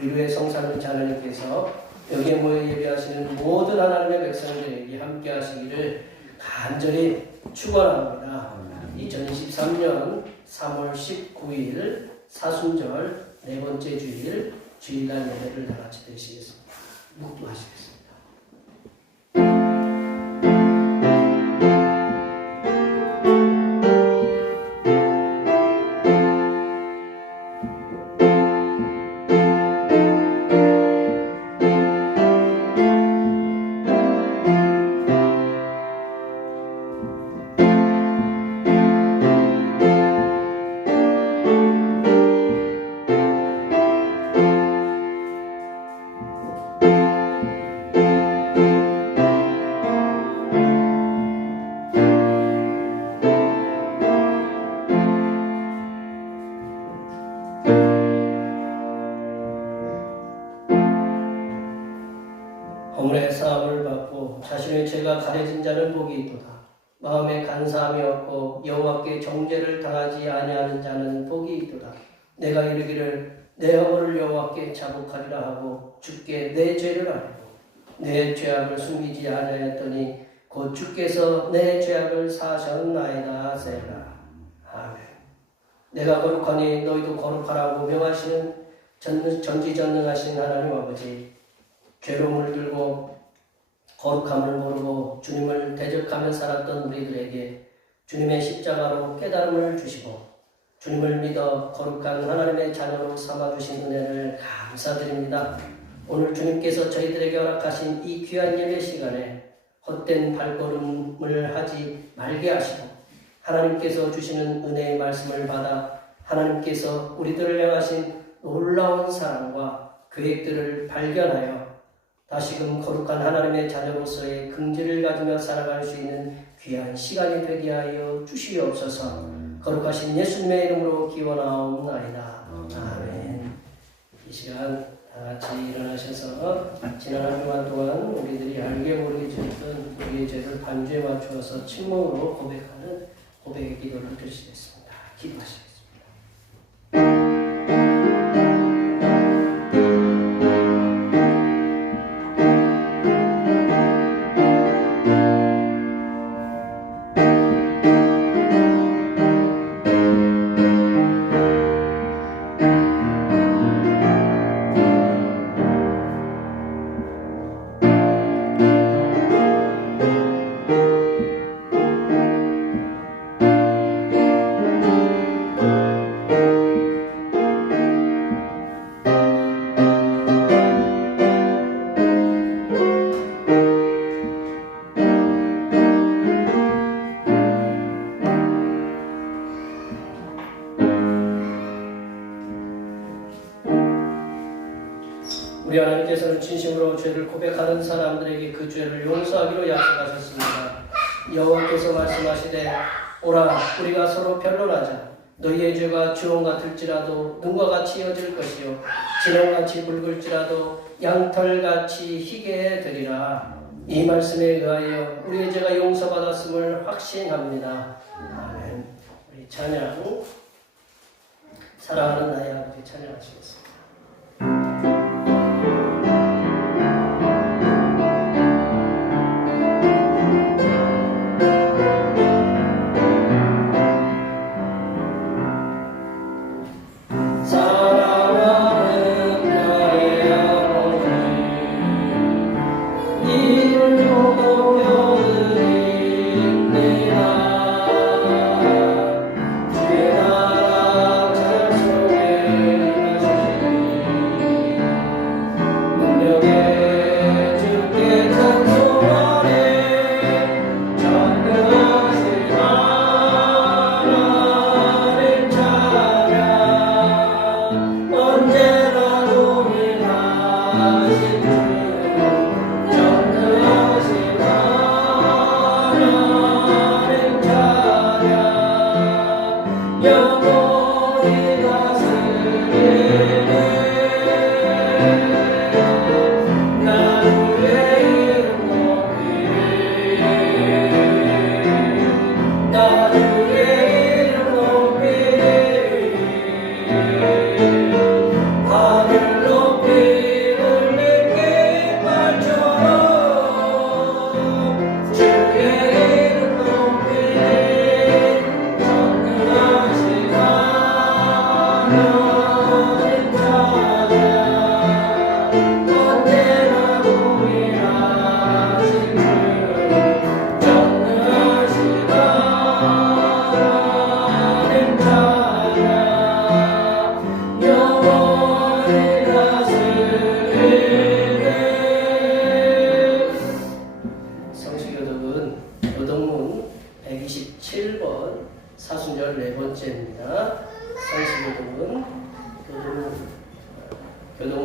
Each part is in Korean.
위로의 성삼위 하나님께서 여기에 모여 예배하시는 모든 하나님의 백성들에게 함께 하시기를 간절히 축원합니다. 2023년 3월 19일 사순절 네 번째 주일 주일날 예배를 다 같이 드리시겠습니다. 묵도하시겠습니다. 허물의 사함을 받고 자신의 죄가 가려진 자는 복이 있도다. 마음에 간사함이 없고 여호와께 정죄를 당하지 아니하는 자는 복이 있도다. 내가 이르기를 내 허물을 여호와께 자복하리라 하고 주께 내 죄를 아뢰고 내 죄악을 숨기지 아니하였더니 곧 주께서 내 죄악을 사하셨나이다. 세라. 아멘. 내가 거룩하니 너희도 거룩하라고 명하시는 전지전능하신 하나님 아버지, 죄로 물들고 거룩함을 모르고 주님을 대적하며 살았던 우리들에게 주님의 십자가로 깨달음을 주시고 주님을 믿어 거룩한 하나님의 자녀로 삼아주신 은혜를 감사드립니다. 오늘 주님께서 저희들에게 허락하신 이 귀한 예배 시간에 헛된 발걸음을 하지 말게 하시고 하나님께서 주시는 은혜의 말씀을 받아 하나님께서 우리들을 향하신 놀라운 사랑과 계획들을 발견하여 다시금 거룩한 하나님의 자녀로서의 긍지를 가지며 살아갈 수 있는 귀한 시간이 되게 하여 주시옵소서. 거룩하신 예수님의 이름으로 기원하옵나이다. 아멘. 이 시간 다 같이 일어나셔서 지난 한 주간 동안 우리들이 알게 모르게 지었던 우리의 죄를 반주에 맞추어서 침묵으로 고백하는 고백의 기도를 드리겠습니다. 기도하시겠습니다. 우리 하나님께서는 진심으로 죄를 고백하는 사람들에게 그 죄를 용서하기로 약속하셨습니다. 여호와께서 말씀하시되 오라 우리가 서로 변론하자. 너희의 죄가 주홍 같을지라도 눈과 같이 이어질 것이요 진홍같이 붉을지라도 양털같이 희게 되리라. 이 말씀에 의하여 우리의 죄가 용서받았음을 확신합니다. 아멘. 우리 찬양 사랑하는 나의 아버지 찬양하시겠습니다. 하늘 높이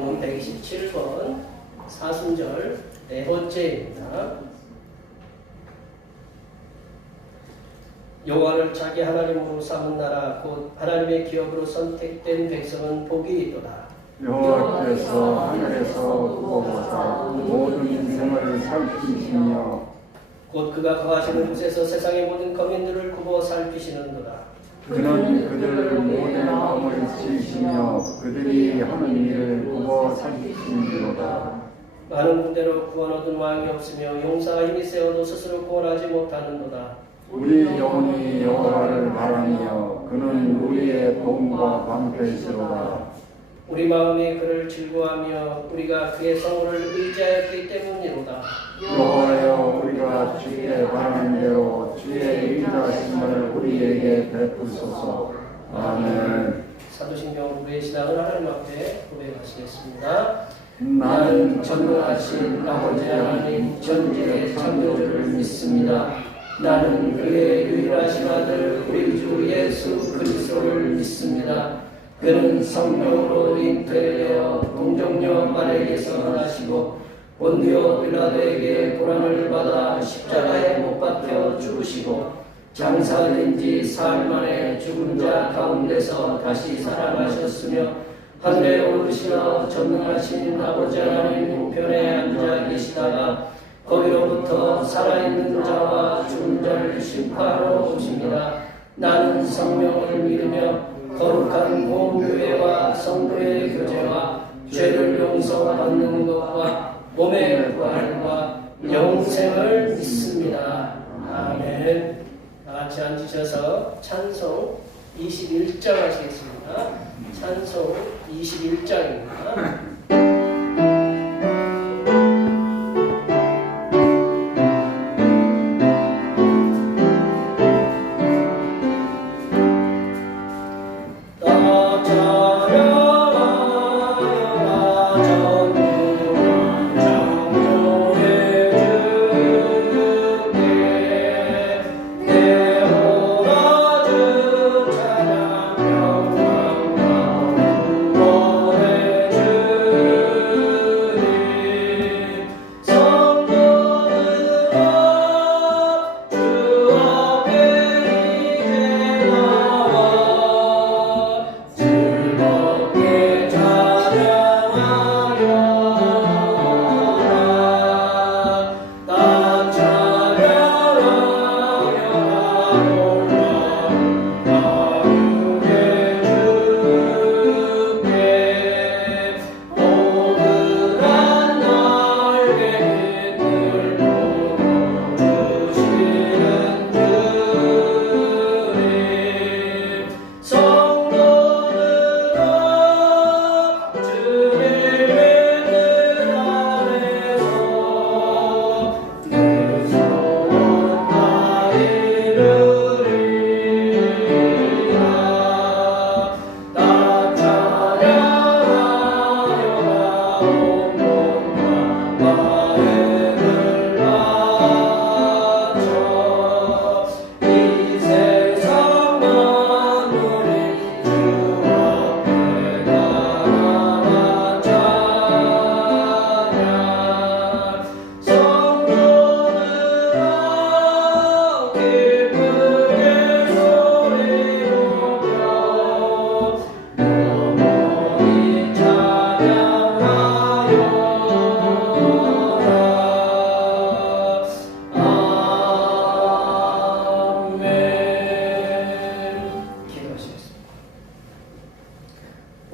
성경은 127번 사순절 네 번째입니다. 여호와를 자기 하나님으로 삼은 나라 곧 하나님의 기업으로 선택된 백성은 복이 있도다. 여호와께서 하늘에서 두고보사 모든 인생을 살피시며 곧 그가 거하시는 곳에서 세상의 모든 거민들을 굽어 살피시는도다. 그는 그들 모든 마음을 지으시며 그들이 하는 일을 굽어 살피시는도다. 많은 군대로 구원 얻은 왕이 없으며 용사가 힘이 세어도 스스로 구원하지 못하는도다. 우리 영혼이 여호와를 바라며 그는 우리의 도움과 방패시로다. 우리 마음이 그를 즐거워하며 우리가 그의 성호를 의지하였기 때문이로다. 여호와여 우리가 주의 바라는 대로 주의 의지하심을 우리에게 베푸소서. 아멘. 사도신경 우리의 신앙을 하나님 앞에 고백하시겠습니다. 나는 전능하신 아버지 하나님 전지의 창조주를 믿습니다. 나는 그의 유일하신 아들 우리 주 예수 그리스도를 믿습니다. 그는 성령으로 잉태되어 동정녀 마리아에게서 나시고 본디오 빌라도에게 고난을 받아 십자가에 못 박혀 죽으시고 장사된 지 사흘 만에 죽은 자 가운데서 다시 살아나셨으며 하늘에 오르시어 전능하신 아버지 하나님 우편에 앉아 계시다가 거기로부터 살아있는 자와 죽은 자를 심판하러 오십니다. 나는 성령을 믿으며 거룩한 공교회와 성도의 교제와 죄를 용서받는 것과 몸의 부활과 영생을 믿습니다. 아멘. 다같이 앉으셔서 찬송 21장 하시겠습니다. 찬송 21장입니다.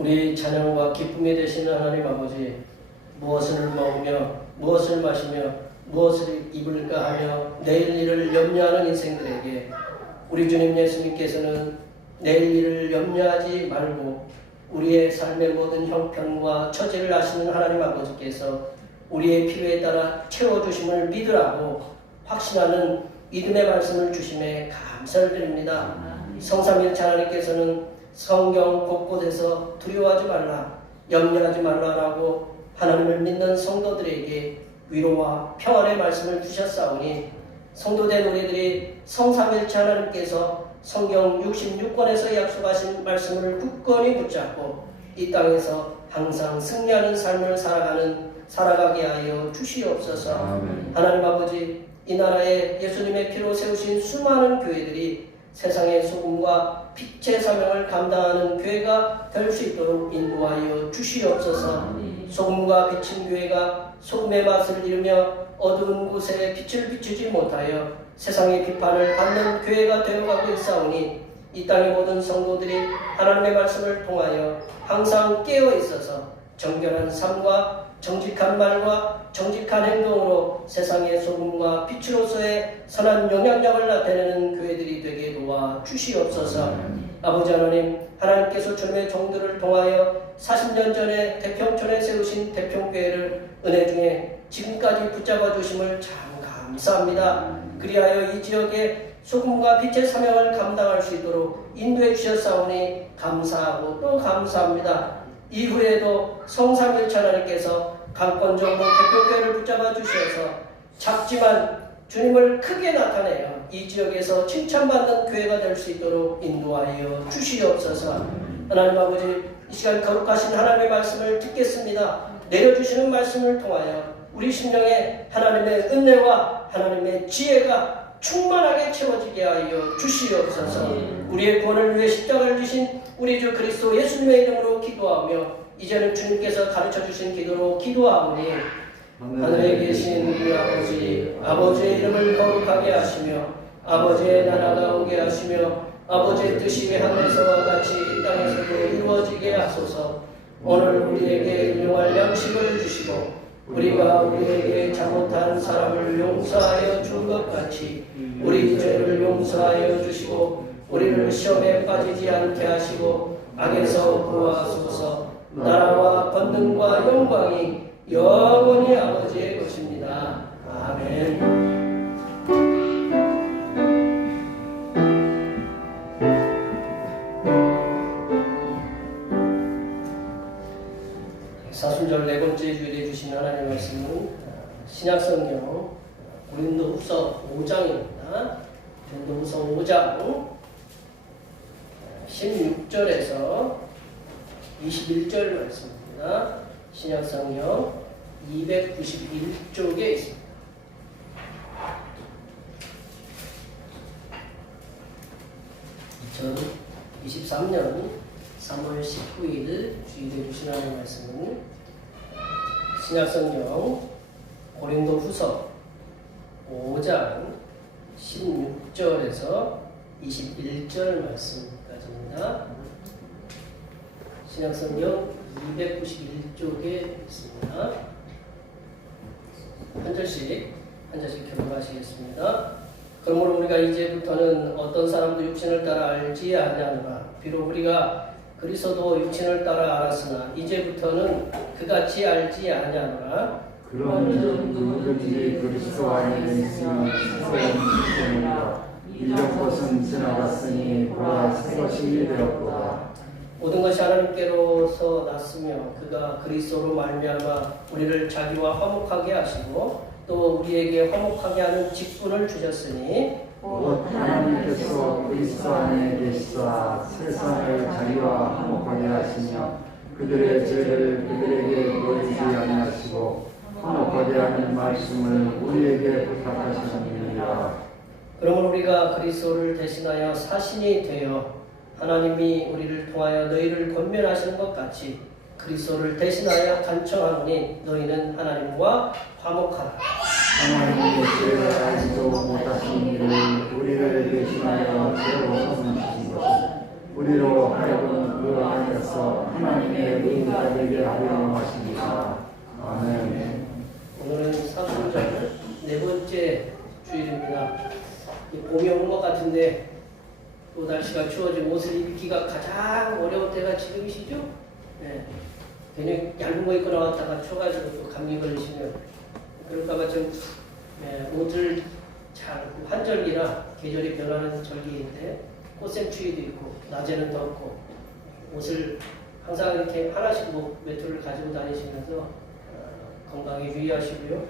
우리 찬양과 기쁨이 되시는 하나님 아버지, 무엇을 먹으며 무엇을 마시며 무엇을 입을까 하며 내일 일을 염려하는 인생들에게 우리 주님 예수님께서는 내일 일을 염려하지 말고 우리의 삶의 모든 형편과 처지를 아시는 하나님 아버지께서 우리의 필요에 따라 채워주심을 믿으라고 확신하는 믿음의 말씀을 주심에 감사를 드립니다. 성삼일체 하나님께서는 성경 곳곳에서 두려워하지 말라, 염려하지 말라라고 하나님을 믿는 성도들에게 위로와 평안의 말씀을 주셨사오니 성도된 우리들이 성삼일체 하나님께서 성경 66권에서 약속하신 말씀을 굳건히 붙잡고 이 땅에서 항상 승리하는 삶을 살아가게 하여 주시옵소서. 아멘. 하나님 아버지, 이 나라에 예수님의 피로 세우신 수많은 교회들이 세상의 소금과 빛의 사명을 감당하는 교회가 될 수 있도록 인도하여 주시옵소서. 소금과 빛인 교회가 소금의 맛을 잃으며 어두운 곳에 빛을 비추지 못하여 세상의 비판을 받는 교회가 되어가고 있사오니 이 땅의 모든 성도들이 하나님의 말씀을 통하여 항상 깨어 있어서 정결한 삶과 정직한 말과 정직한 행동으로 세상의 소금과 빛으로서의 선한 영향력을 나타내는 교회들이 되게 도와 주시옵소서. 아버지 하나님, 하나님께서 주님의 종들을 통하여 40년 전에 대평촌에 세우신 대평교회를 은혜 중에 지금까지 붙잡아 주심을 참 감사합니다. 그리하여 이 지역에 소금과 빛의 사명을 감당할 수 있도록 인도해 주셨사오니 감사하고 또 감사합니다. 이후에도 성삼일체 하나님께서 강권적으로 대표교회를 붙잡아 주셔서 작지만 주님을 크게 나타내어 이 지역에서 칭찬받는 교회가 될 수 있도록 인도하여 주시옵소서. 하나님 아버지, 이 시간 거룩하신 하나님의 말씀을 듣겠습니다. 내려주시는 말씀을 통하여 우리 심령에 하나님의 은혜와 하나님의 지혜가 충만하게 채워지게 하여 주시옵소서. 우리의 구원을 위해 십자가를 지신 우리 주 그리스도 예수님의 이름으로 기도하며 이제는 주님께서 가르쳐 주신 기도로 기도하오니 하늘에 계신 우리 아버지, 아버지의 이름을 거룩하게 하시며 아버지의 나라가 오게 하시며 아버지의 뜻이 하늘에서와 같이 이 땅에서도 이루어지게 하소서. 오늘 우리에게 일용할 양식을 주시고 우리가 우리에게 잘못한 사람을 용서하여 준 것 같이 우리 죄를 용서하여 주시고 우리를 시험에 빠지지 않게 하시고 악에서 구하소서. 나라와 권능과 영광이 영원히 아버지의 것입니다. 아멘. 사순절 네 번째 주일에 주신 하나님의 말씀은 신약성경 고린도후서 5장입니다. 고린도후서 5장 16절에서 21절 말씀입니다. 신약성경 291쪽에 있습니다. 2023년 3월 19일 주일에 주신 하나님의 말씀은 신약성경 고린도후서 5장 16절에서 21절 말씀까지입니다. 신약성경 291쪽에 있습니다. 한 절씩 교독하시겠습니다. 그러므로 우리가 이제부터는 어떤 사람도 육신을 따라 알지 아니하노라. 비록 우리가 그리스도 육신을 따라 알았으나 이제부터는 그같이 알지 아니하노라. 그런즉 누구든지 그리스도 안에 있으면 새로운 신체니라. 이전 것은 지나갔으니 보라 새 것이 되었도다. 모든 것이 하나님께로서 났으며 그가 그리스도로 말미암아 우리를 자기와 화목하게 하시고 또 우리에게 화목하게 하는 직분을 주셨으니 곧 하나님께서 그리스도 안에 계시사 세상을 자기와 화목하게 하시며 그들의 죄를 그들에게 보이지 아니하시고 화목하게 하는 말씀을 우리에게 부탁하시느니라. 그러므로 우리가 그리스도를 대신하여 사신이 되어 하나님이 우리를 통하여 너희를 권면하시는 것 같이 그리스도를 대신하여 간청하노니 너희는 하나님과 화목하라. 하나님의 죄를 알지도 못하신 이를 우리를 대신하여 죄로 삼으신 것은 우리로 하여금 그 안에서 하나님의 의가 되게 하려 하십니다. 아멘. 오늘은 사순절 네 번째 주일입니다. 봄이 온 것 같은데 또 날씨가 추워지고 옷을 입기가 가장 어려울 때가 지금이시죠? 네. 괜히 얇은 거 입고 나왔다가 추워가지고 또 감기 걸리시면 그럴까봐 좀 옷을 잘 환절기라 계절이 변하는 절기인데 꽃샘추위도 있고 낮에는 덥고 옷을 항상 이렇게 하나씩 외투를 가지고 다니시면서 건강에 유의하시고요.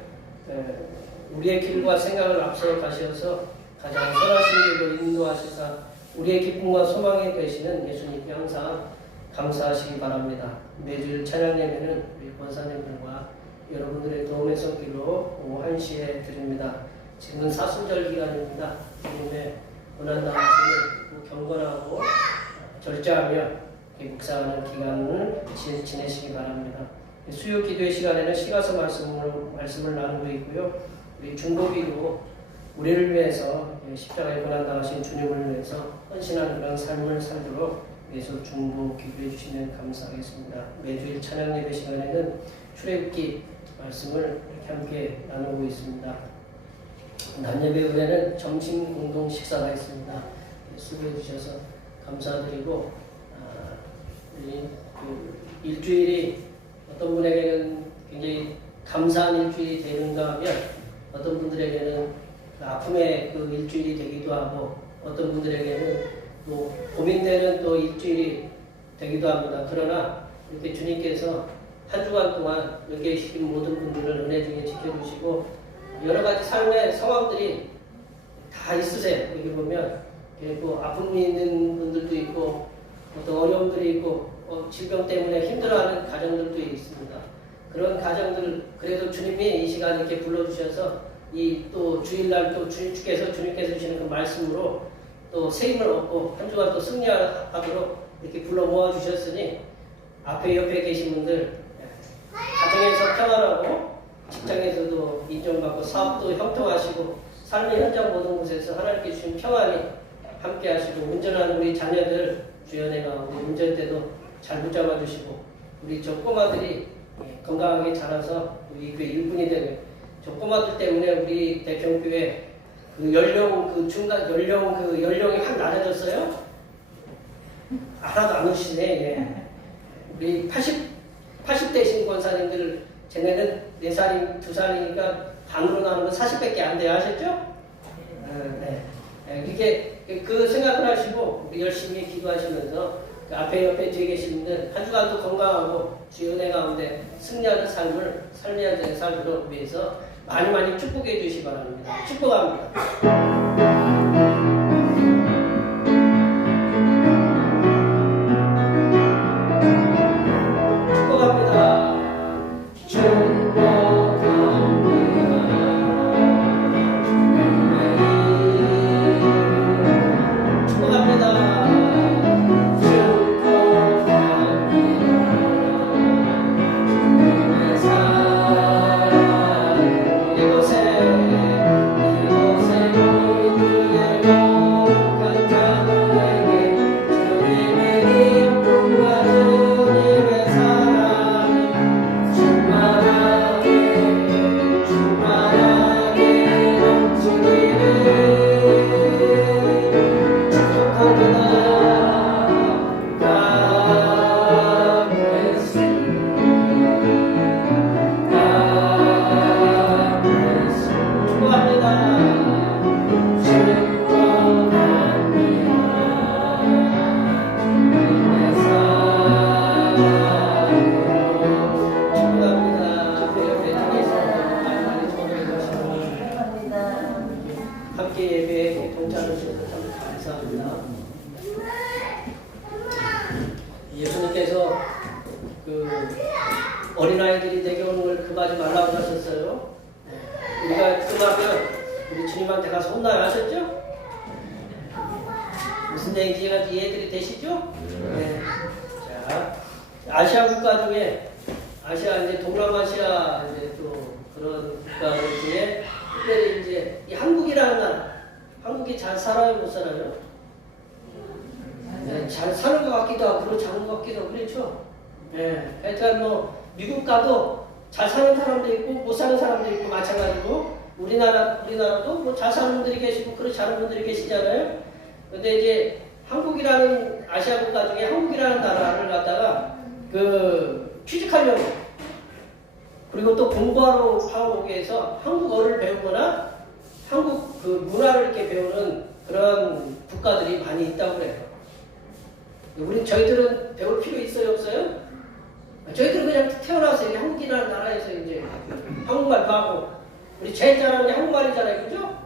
우리의 길과 생각을 앞서 가셔서 가장 선하신 길로 인도하시사 우리의 기쁨과 소망이 되시는 예수님께 항상 감사하시기 바랍니다. 매주 찬양 예배는 우리 권사님들과 여러분들의 도움의 손길로 오후 1시에 드립니다. 지금은 사순절 기간입니다. 주님의 고난당하심을 경건하고 절제하며 묵상하는 기간을 지내시기 바랍니다. 수요 기도의 시간에는 시가서 말씀을 나누고 있고요. 우리 중보기도 우리를 위해서 십자가에 고난당하신 주님을 위해서 헌신한 그런 삶을 살도록 매주 중보 기도해 주시면 감사하겠습니다. 매주일 찬양 예배 시간에는 출애굽기 말씀을 이렇게 함께 나누고 있습니다. 낮 예배 후에는 점심 공동 식사가 있습니다. 수고해 주셔서 감사드리고 일주일이 어떤 분에게는 굉장히 감사한 일주일이 되는가 하면 어떤 분들에게는 아픔의 그 일주일이 되기도 하고 어떤 분들에게는 또 고민되는 또 일주일이 되기도 합니다. 그러나 이렇게 주님께서 한 주간 동안 여기 계신 모든 분들을 은혜 중에 지켜주시고 여러 가지 삶의 상황들이 다 있으세요. 여기 보면 뭐 아픔이 있는 분들도 있고 어떤 어려움들이 있고 질병 때문에 힘들어하는 가정들도 있습니다. 그런 가정들 그래도 주님이 이 시간 이렇게 불러주셔서 이 또 주일날 또 주님께서 주시는 그 말씀으로 또 새 힘을 얻고 한 주간 또 승리하도록 이렇게 불러 모아 주셨으니 앞에 옆에 계신 분들 가정에서 평안하고 직장에서도 인정받고 사업도 형통하시고 삶의 현장 모든 곳에서 하나님께 주신 평안이 함께 하시고 운전하는 우리 자녀들 주연애가 우리 운전대도 잘 붙잡아 주시고 우리 저 꼬마들이 건강하게 자라서 우리 교회 일꾼이 되는 저 꼬마들 때문에 우리 대평교회 그 연령 그 중간 연령이 확 낮아졌어요. 하나도 안 오시네. 예. 우리 80대신 권사님들 쟤네는 4살이 2살이니까 반으로 나누면 40밖에 안 돼요. 아셨죠? 네. 이렇게 그 생각을 하시고 우리 열심히 기도하시면서 그 앞에 옆에 뒤에 계신 분들 한 주간도 건강하고 주의 은혜 가운데 승리하는 삶을 삶의 현장에 살도록 위해서 많이 축복해 주시기 바랍니다. 축복합니다. 예수님께서 그 어린아이들이 내게 오는 걸 금하지 말라고 하셨어요. 우리가 금하면 우리 주님한테 가서 혼나야 하셨죠? 무슨 얘기인지 이해들이 되시죠? 네. 자, 아시아 국가 중에 이제 동남아시아 이제 또 그런 국가 중에 특별히 이제 이 한국이라는 나라, 한국이 잘 살아요, 못 살아요? 네, 잘 사는 것 같기도 하고 그렇지 않은 것 같기도 하고 그렇죠? 네, 하여튼 뭐 미국 가도 잘 사는 사람도 있고 못 사는 사람도 있고 마찬가지고 우리나라도 뭐 잘 사는 분들이 계시고 그렇지 않은 분들이 계시잖아요. 근데 이제 한국이라는 아시아 국가 중에 한국이라는 나라를 갖다가 그 취직하려고 그리고 또 공부하러 오기 위해서 한국어를 배우거나 한국 그 문화를 이렇게 배우는 그런 국가들이 많이 있다고 그래요. 저희들은 배울 필요 있어요, 없어요? 저희들은 그냥 태어나서 이게 한국이라는 나라에서 이제 한국말도 하고 우리 제일 잘하는 게 한국말이잖아요, 그죠?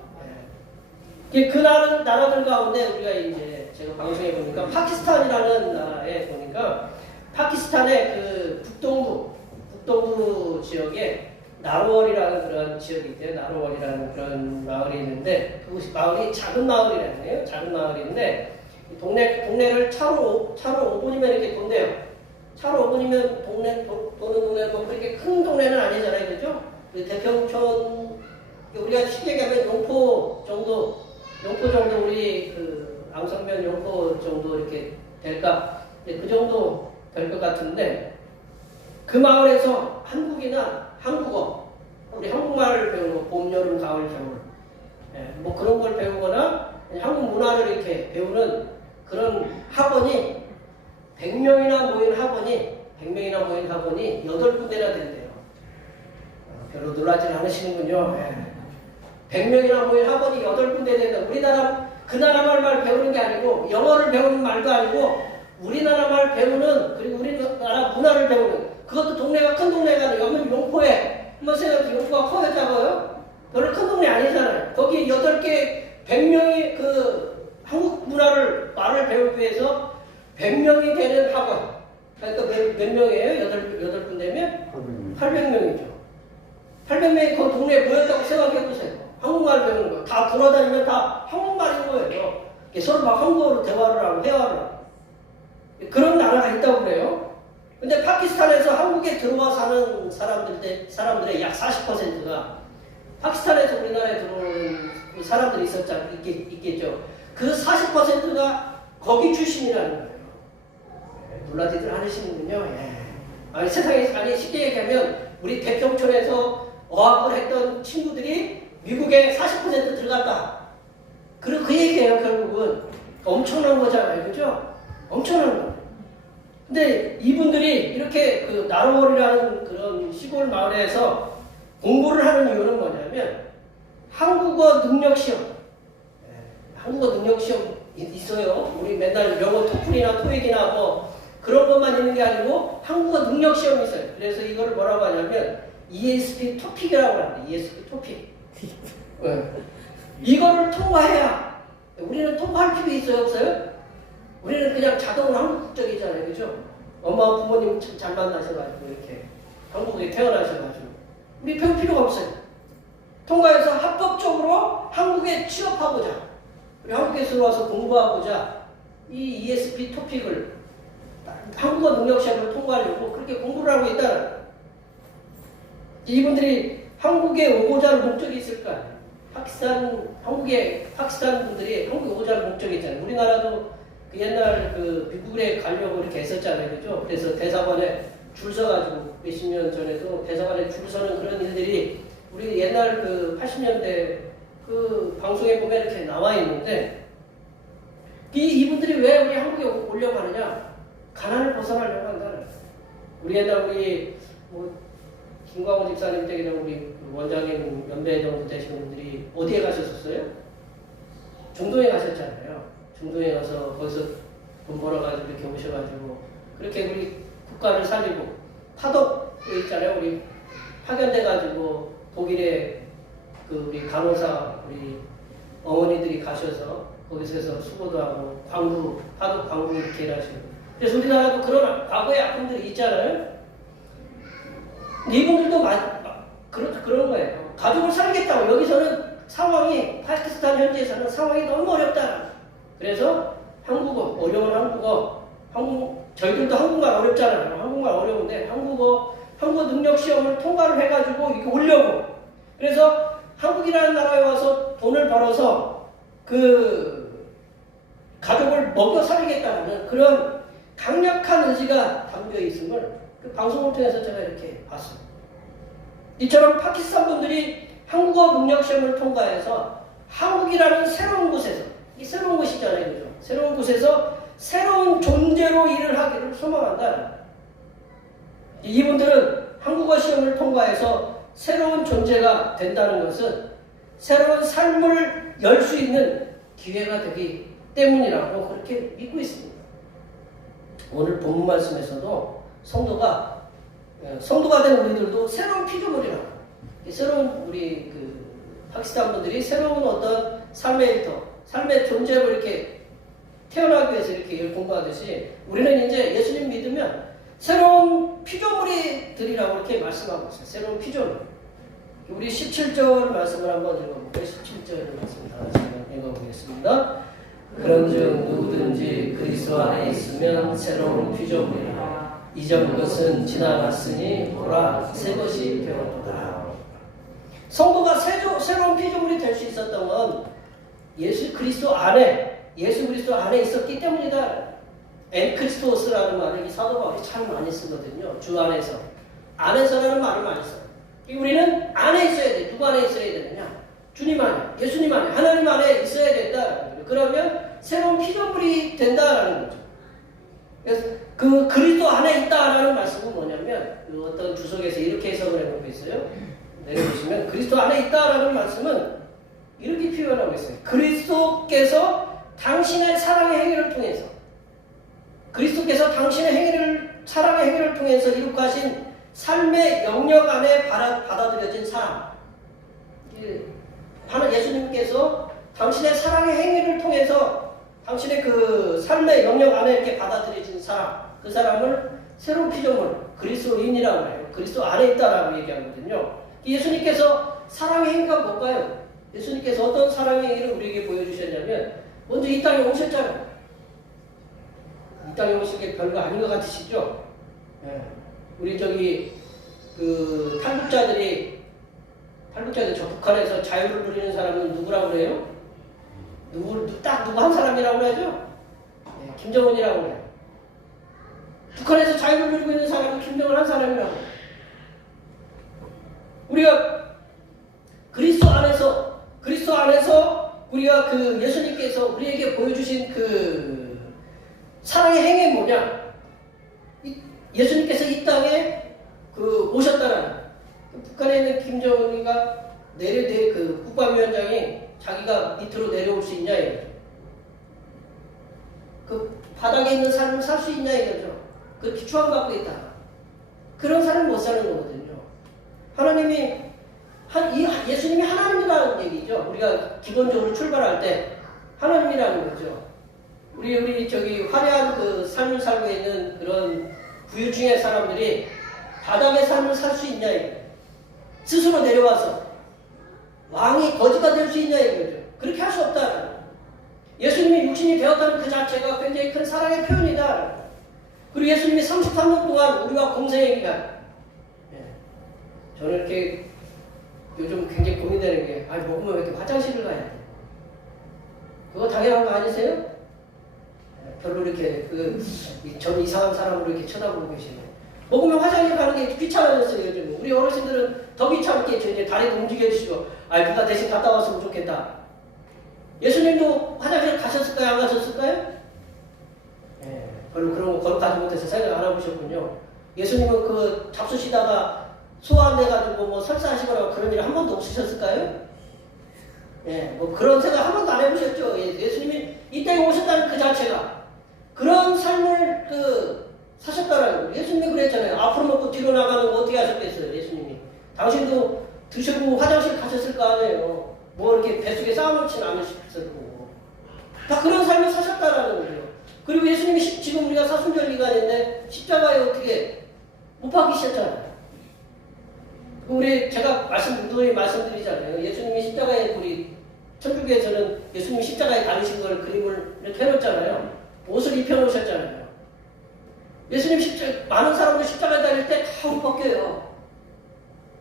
그 나라들 가운데 우리가 이제 제가 방송해 보니까 파키스탄이라는 나라에 보니까 파키스탄의 그 북동부 지역에 나로월이라는 그런 지역이 있대요. 나로월이라는 그런 마을이 있는데 그 마을이 작은 마을이라네요. 작은 마을인데 동네를 차로 5분이면 이렇게 돈대요. 차로 5분이면 도는 동네 뭐 그렇게 큰 동네는 아니잖아요, 그죠? 대평촌 우리가 쉽게 가면 용포 정도 우리 그 앙성면 용포 정도 이렇게 될까? 그 정도 될 것 같은데 그 마을에서 한국이나 한국어 우리 한국말을 배우고 봄, 여름, 가을, 겨울 뭐 그런 걸 배우거나 한국 문화를 이렇게 배우는 그런 학원이 100명이나 모인 학원이 8군데나 된대요. 별로 놀라지 않으시는군요. 100명이나 모인 학원이 8군데 된다. 우리나라 그 나라 말만 배우는 게 아니고 영어를 배우는 말도 아니고 우리나라 말 배우는 그리고 우리나라 문화를 배우는 그것도 동네가 큰 동네가 아니고 용포에 한번 생각해 용포가 커요 작아요? 별로 큰 동네 아니잖아요. 거기 8개 100명이 그 한국 말을 배우기 위해서 100명이 되는 학원. 그러니까 몇 명이에요? 8군데면? 800명이죠. 800명이 그 동네에 모였다고 생각해보세요. 한국말 배우는 거. 다 돌아다니면 다 한국말인 거예요. 서로 막 한국어로 대화를 하고 회화를 하고. 그런 나라가 있다고 그래요. 근데 파키스탄에서 한국에 들어와 사는 사람들의 약 40%가 파키스탄에서 우리나라에 들어오는 사람들이 있겠죠. 그 40%가 거기 출신이라는 거예요. 놀라지들 않으시는군요. 아니, 세상에, 쉽게 얘기하면 우리 대평촌에서 어학을 했던 친구들이 미국에 40% 들어갔다. 그 얘기예요, 결국은. 엄청난 거잖아요. 그죠? 엄청난 거. 근데 이분들이 이렇게 그 나로월이라는 그런 시골 마을에서 공부를 하는 이유는 뭐냐면 한국어 능력 시험. 한국어 능력 시험 있어요. 우리 맨날 영어 토플이나 토익이나 뭐 그런 것만 있는 게 아니고 한국어 능력 시험이 있어요. 그래서 이거를 뭐라고 하냐면 ESP 토픽이라고 합니다. ESP 토픽. 이거를 통과해야 우리는 통과할 필요 있어요, 없어요? 우리는 그냥 자동으로 한국적이잖아요, 그죠? 엄마 부모님 잘 만나셔가지고 이렇게 한국에 태어나셔가지고 우리 배울 필요가 없어요. 통과해서 합법적으로 한국에 취업하고자 우리 한국에 들어와서 공부하고자 이 ESP 토픽을 한국어 능력 시험을 통과하려고 그렇게 공부를 하고 있다는 이분들이 한국에 오고자 하는 목적이 있을 거 아니에요. 파키스탄 분들이 한국에 오고자 하는 목적이 있잖아요. 우리나라도 그 옛날 그 미국에 가려고 이렇게 했었잖아요. 그죠? 그래서 대사관에 줄 서가지고 몇십 년 전에도 대사관에 줄 서는 그런 일들이 우리 옛날 그 80년대 그 방송에 보면 이렇게 나와 있는데 이분들이 왜 우리 한국에 오려고 하느냐? 가난을 벗어나려고 한다는. 우리 옛날 뭐 김광호 집사님 댁이나 우리 원장님 연배 정도 되시는 분들이 어디에 가셨었어요? 중동에 가셨잖아요. 중동에 가서 거기서 돈 벌어가지고 이렇게 오셔가지고 그렇게 우리 국가를 살리고 파독 있잖아요. 우리 파견돼가지고 독일에 그 우리 간호사 우리 어머니들이 가셔서 거기서 수고도 하고 파독 광부 이렇게 일하시고 그래서 우리나라도 그런 과거의 아픔들이 있잖아요. 이분들도 그런 거예요. 가족을 살리겠다고 여기서는 상황이 파키스탄 현지에서는 상황이 너무 어렵다. 그래서 한국어 어려운 저희들도 한국말 어렵잖아요. 한국말 어려운데 한국어 능력 시험을 통과를 해가지고 이렇게 오려고. 그래서 한국이라는 나라에 와서 돈을 벌어서 그 가족을 먹여 살리겠다는 그런 강력한 의지가 담겨 있음을 그 방송을 통해서 제가 이렇게 봤습니다. 이처럼 파키스탄 분들이 한국어 능력 시험을 통과해서 한국이라는 새로운 곳에서 이 새로운 곳이잖아요, 그죠? 새로운 곳에서 새로운 존재로 일을 하기를 소망한다. 이분들은 한국어 시험을 통과해서 새로운 존재가 된다는 것은 새로운 삶을 열 수 있는 기회가 되기 때문이라고 그렇게 믿고 있습니다. 오늘 본문 말씀에서도 성도가 된 우리들도 새로운 피조물이라 새로운 우리 그 파키스탄 분들이 새로운 어떤 삶의 존재로 이렇게 태어나기 위해서 이렇게 공부하듯이 우리는 이제 예수님 믿으면 새로운 피조물이 되리라고 이렇게 말씀하고 있어요. 새로운 피조물. 우리 17절 말씀을 한번 읽어볼게요. 17절 말씀 다 같이 읽어보겠습니다. 그런즉 누구든지 그리스도 안에 있으면 새로운 피조물이라. 이전 것은 지나갔으니 보라 새 것이 되었도다. 성도가 새로운 피조물이 될 수 있었던 건 예수 그리스도 안에 있었기 때문이다. 엔크리스토스라는 말을 사도 바울이 참 많이 쓰거든요. 주 안에서. 안에서라는 말을 많이 써요. 우리는 안에 있어야 돼. 누구 안에 있어야 되느냐? 주님 안에, 예수님 안에, 하나님 안에 있어야 된다. 그러면 새로운 피조물이 된다라는 거죠. 그래서 그 그리스도 안에 있다라는 말씀은 뭐냐면 그 어떤 주석에서 이렇게 해석을 해놓고 있어요. 내려보시면 그리스도 안에 있다라는 말씀은 이렇게 표현하고 있어요. 그리스도께서 당신의 사랑의 행위를 통해서 사랑의 행위를 통해서 이룩하신 삶의 영역 안에 받아들여진 사랑. 예수님께서 당신의 사랑의 행위를 통해서 당신의 그 삶의 영역 안에 이렇게 받아들여진 사람, 그 사람을 새로운 피조물, 그리스도인이라고 해요. 그리스도 안에 있다라고 얘기하거든요. 예수님께서 사랑의 행위가 뭘까요? 예수님께서 어떤 사랑의 행위를 우리에게 보여주셨냐면 먼저 이 땅에 오셨잖아요. 이 땅에 오신 게 별거 아닌 것 같으시죠? 네. 우리 그 탈북자들 저 북한에서 자유를 누리는 사람은 누구라고 그래요? 누구 한 사람이라고 그러죠? 네, 김정은이라고 그래요. 북한에서 자유를 누리고 있는 사람은 김정은 한 사람이라고 해요. 우리가 그리스도 안에서 우리가 그 예수님께서 우리에게 보여주신 그 사랑의 행위 뭐냐? 예수님께서 이 땅에 오셨다는 북한에 있는 김정은이가 그 국방위원장이 자기가 밑으로 내려올 수 있냐 이거죠. 그 바닥에 있는 삶을 살 수 있냐 이거죠. 그렇게 추앙받고 있다. 그런 삶을 못 사는 거거든요. 예수님이 하나님이라는 얘기죠. 우리가 기본적으로 출발할 때 하나님이라는 거죠. 우리 화려한 그 삶을 살고 있는 그런 부유층의 사람들이 바닥의 삶을 살 수 있냐 이거죠. 스스로 내려와서 왕이 거지가 될 수 있냐 이거죠. 그렇게 할 수 없다. 예수님이 육신이 되었다는 그 자체가 굉장히 큰 사랑의 표현이다. 그리고 예수님이 33년 동안 우리와 공생의 기간. 저는 이렇게 요즘 굉장히 고민되는 게 먹으면 왜 이렇게 화장실을 가야 돼? 그거 당연한 거 아니세요? 별로 이렇게 저는 이상한 사람으로 이렇게 쳐다보고 계시네요. 먹으면 화장실 가는 게 귀찮아졌어요. 요즘 우리 어르신들은 더 귀찮게 이제 다리도 움직여주시고 누가 대신 갔다 왔으면 좋겠다. 예수님도 화장실 가셨을까요? 안 가셨을까요? 별로 그런 거 거룩하지 못해서 생각 안 해보셨군요. 예수님은 그 잡수시다가 소화돼가지고 설사하시거나 그런 일 한 번도 없으셨을까요? 그런 생각 한 번도 안 해보셨죠. 예수님이 이 땅에 오셨다는 그 자체가 그런 삶을 사셨다라는 거예요. 예수님이 그랬잖아요. 앞으로 먹고 뒤로 나가는 거 어떻게 하셨겠어요, 예수님이. 당신도 드시고 화장실 가셨을 거 아니에요. 이렇게 뱃속에 쌓아놓지는 않으셨을 거고. 다 그런 삶을 사셨다라는 거죠. 그리고 예수님이 지금 우리가 사순절 기간인데 십자가에 어떻게 못 박히셨잖아요. 제가 늘 말씀드리잖아요. 예수님이 십자가에 우리 천주교에서는 예수님이 십자가에 달리신 걸 그림을 이렇게 해놓잖아요. 옷을 입혀놓으셨잖아요. 예수님 많은 사람들 십자가에 달릴 때 다 옷 벗겨요.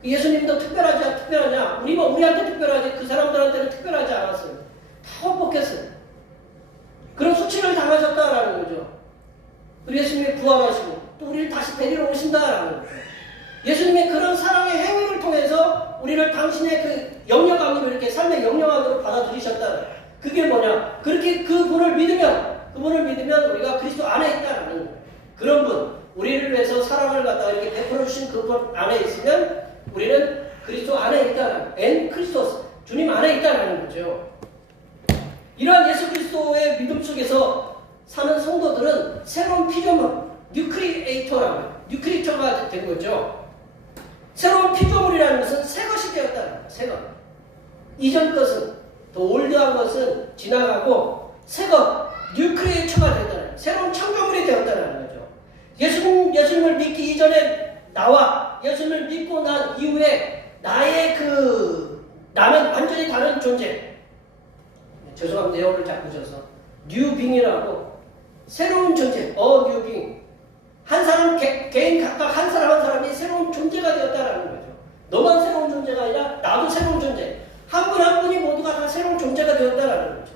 예수님도 특별하냐? 우리한테 특별하지 그 사람들한테는 특별하지 않았어요. 다 옷 벗겼어요. 그런 수치를 당하셨다라는 거죠. 그리고 예수님이 부활하시고 또 우리를 다시 데리러 오신다라는 거죠. 예수님의 그런 사랑의 행위를 통해서 우리를 당신의 그 영역 안으로 이렇게 삶의 영역 안으로 받아들이셨다. 그게 뭐냐? 그렇게 그분을 믿으면 우리가 그리스도 안에 있다라는 거예요. 그런 분, 우리를 위해서 사랑을 갖다가 이렇게 베풀어 주신 그분 안에 있으면 우리는 그리스도 안에 있다는 엔크리스토스, 주님 안에 있다는 거죠. 이러한 예수 그리스도의 믿음 속에서 사는 성도들은 새로운 피조물, 뉴크리처가 된 거죠. 새로운 피조물이라는 것은 새 것이 되었다는 거예요. 새 것. 이전 것은, 더 올드한 것은 지나가고 새 것, 뉴크리처가 되었다는 거예요. 새로운 창조물이 되었다는 거죠. 예수님을 믿기 이전에 나와 예수님을 믿고 난 이후에 나의 나는 완전히 다른 존재. 죄송합니다. 내용을 자꾸 져서. 뉴빙이라고 새로운 존재. 뉴빙. 한 사람 개인 각각 한 사람 한 사람이 새로운 존재가 되었다라는 거죠. 너만 새로운 존재가 아니라 나도 새로운 존재. 한 분 한 분이 모두가 다 새로운 존재가 되었다라는 거죠.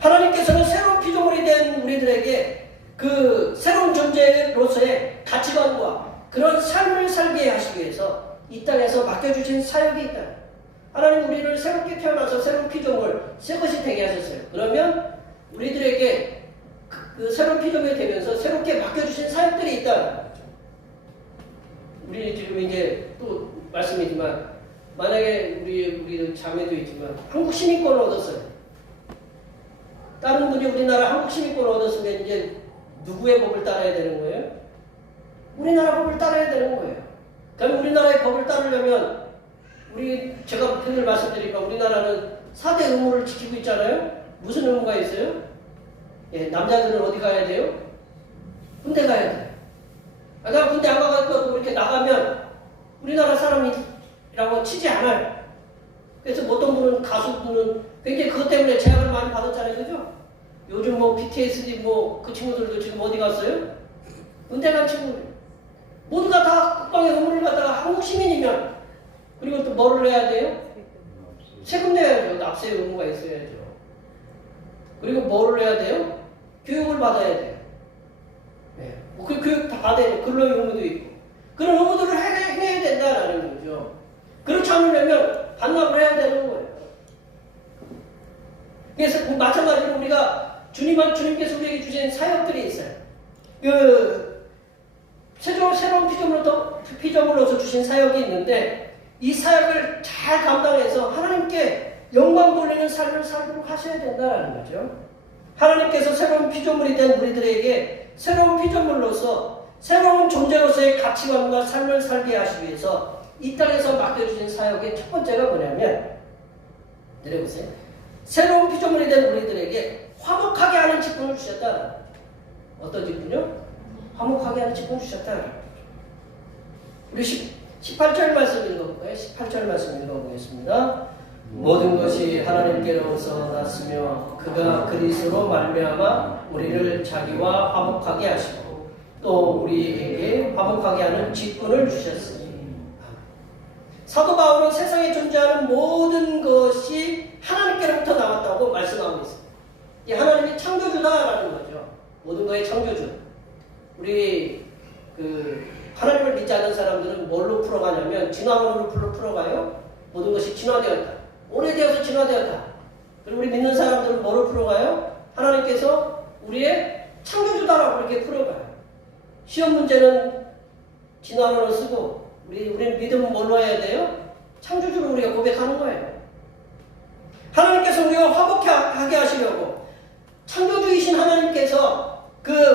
하나님께서는 새로운 피조물이 된 우리들에게 그 새로운 존재로서의 가치관과 그런 삶을 살게 하시기 위해서 이 땅에서 맡겨주신 사역이 있다. 하나님 우리를 새롭게 태어나서 새로운 피조물, 새 것이 되게 하셨어요. 그러면 우리들에게 그 새로운 피조물이 되면서 새롭게 맡겨주신 사역들이 있다. 우리 지금 이제 또 말씀이지만 만약에 우리 자매도 있지만 한국 시민권을 얻었어요. 다른 분이 우리나라 한국 시민권을 얻었으면 이제 누구의 법을 따라야 되는 거예요? 우리나라 법을 따라야 되는 거예요. 그럼 우리나라의 법을 따르려면 제가 늘 말씀드리니까 우리나라는 4대 의무를 지키고 있잖아요. 무슨 의무가 있어요? 예, 남자들은 어디 가야 돼요? 군대 가야 돼요. 내가 군대 안 가가지고 이렇게 나가면 우리나라 사람이라고 치지 않아요. 그래서 어떤 분은 가수분은 굉장히 그것 때문에 제약을 많이 받았잖아요. 그죠? 요즘 BTS 그 친구들도 지금 어디 갔어요? 군대 간 친구들. 모두가 다 국방의 의무를 갖다가 한국 시민이면 그리고 또 뭐를 해야 돼요? 세금 내야죠. 납세의 의무가 있어야죠. 그리고 뭐를 해야 돼요? 교육을 받아야 돼요. 네. 그 교육 다 받아야 돼요. 근로의 의무도 있고. 그런 의무들을 해야 된다라는 거죠. 그렇지 않으려면 반납을 해야 되는 거예요. 그래서 마찬가지로 우리가 주님께서 우리에게 주신 사역들이 있어요. 새로운 피조물로서 주신 사역이 있는데 이 사역을 잘 감당해서 하나님께 영광 돌리는 삶을 살도록 하셔야 된다는 거죠. 하나님께서 새로운 피조물이 된 우리들에게 새로운 피조물로서 새로운 존재로서의 가치관과 삶을 살게 하시기 위해서 이 땅에서 맡겨주신 사역의 첫 번째가 뭐냐면 내려보세요. 새로운 피조물이 된 우리들에게 화목하게 하는 직분을 주셨다. 어떤 직분이요? 화목하게 하는 직분을 주셨다. 우리 18절 말씀 읽어볼까요? 18절 말씀 읽어보겠습니다. 모든 것이 하나님께로서 났으며 그가 그리스도로 말미암아 우리를 자기와 화목하게 하시고 또 우리에게 화목하게 하는 직분을 주셨으니. 사도 바울은 세상에 존재하는 모든 것이 하나님께로부터 나왔다고 말씀하고 있습니다. 이 하나님이 창조주다라는 거죠. 모든 것의 창조주. 우리 하나님을 믿지 않는 사람들은 뭘로 풀어가냐면 진화론으로 풀어가요. 모든 것이 진화되었다. 오래되어서 진화되었다. 그리고 우리 믿는 사람들은 뭐로 풀어가요? 하나님께서 우리의 창조주다라고 이렇게 풀어가요. 시험 문제는 진화론을 쓰고 우리는 믿음은 뭘로 해야 돼요? 창조주로 우리가 고백하는 거예요. 하나님께서 우리가 화목하게 하시려고 창조주이신 하나님께서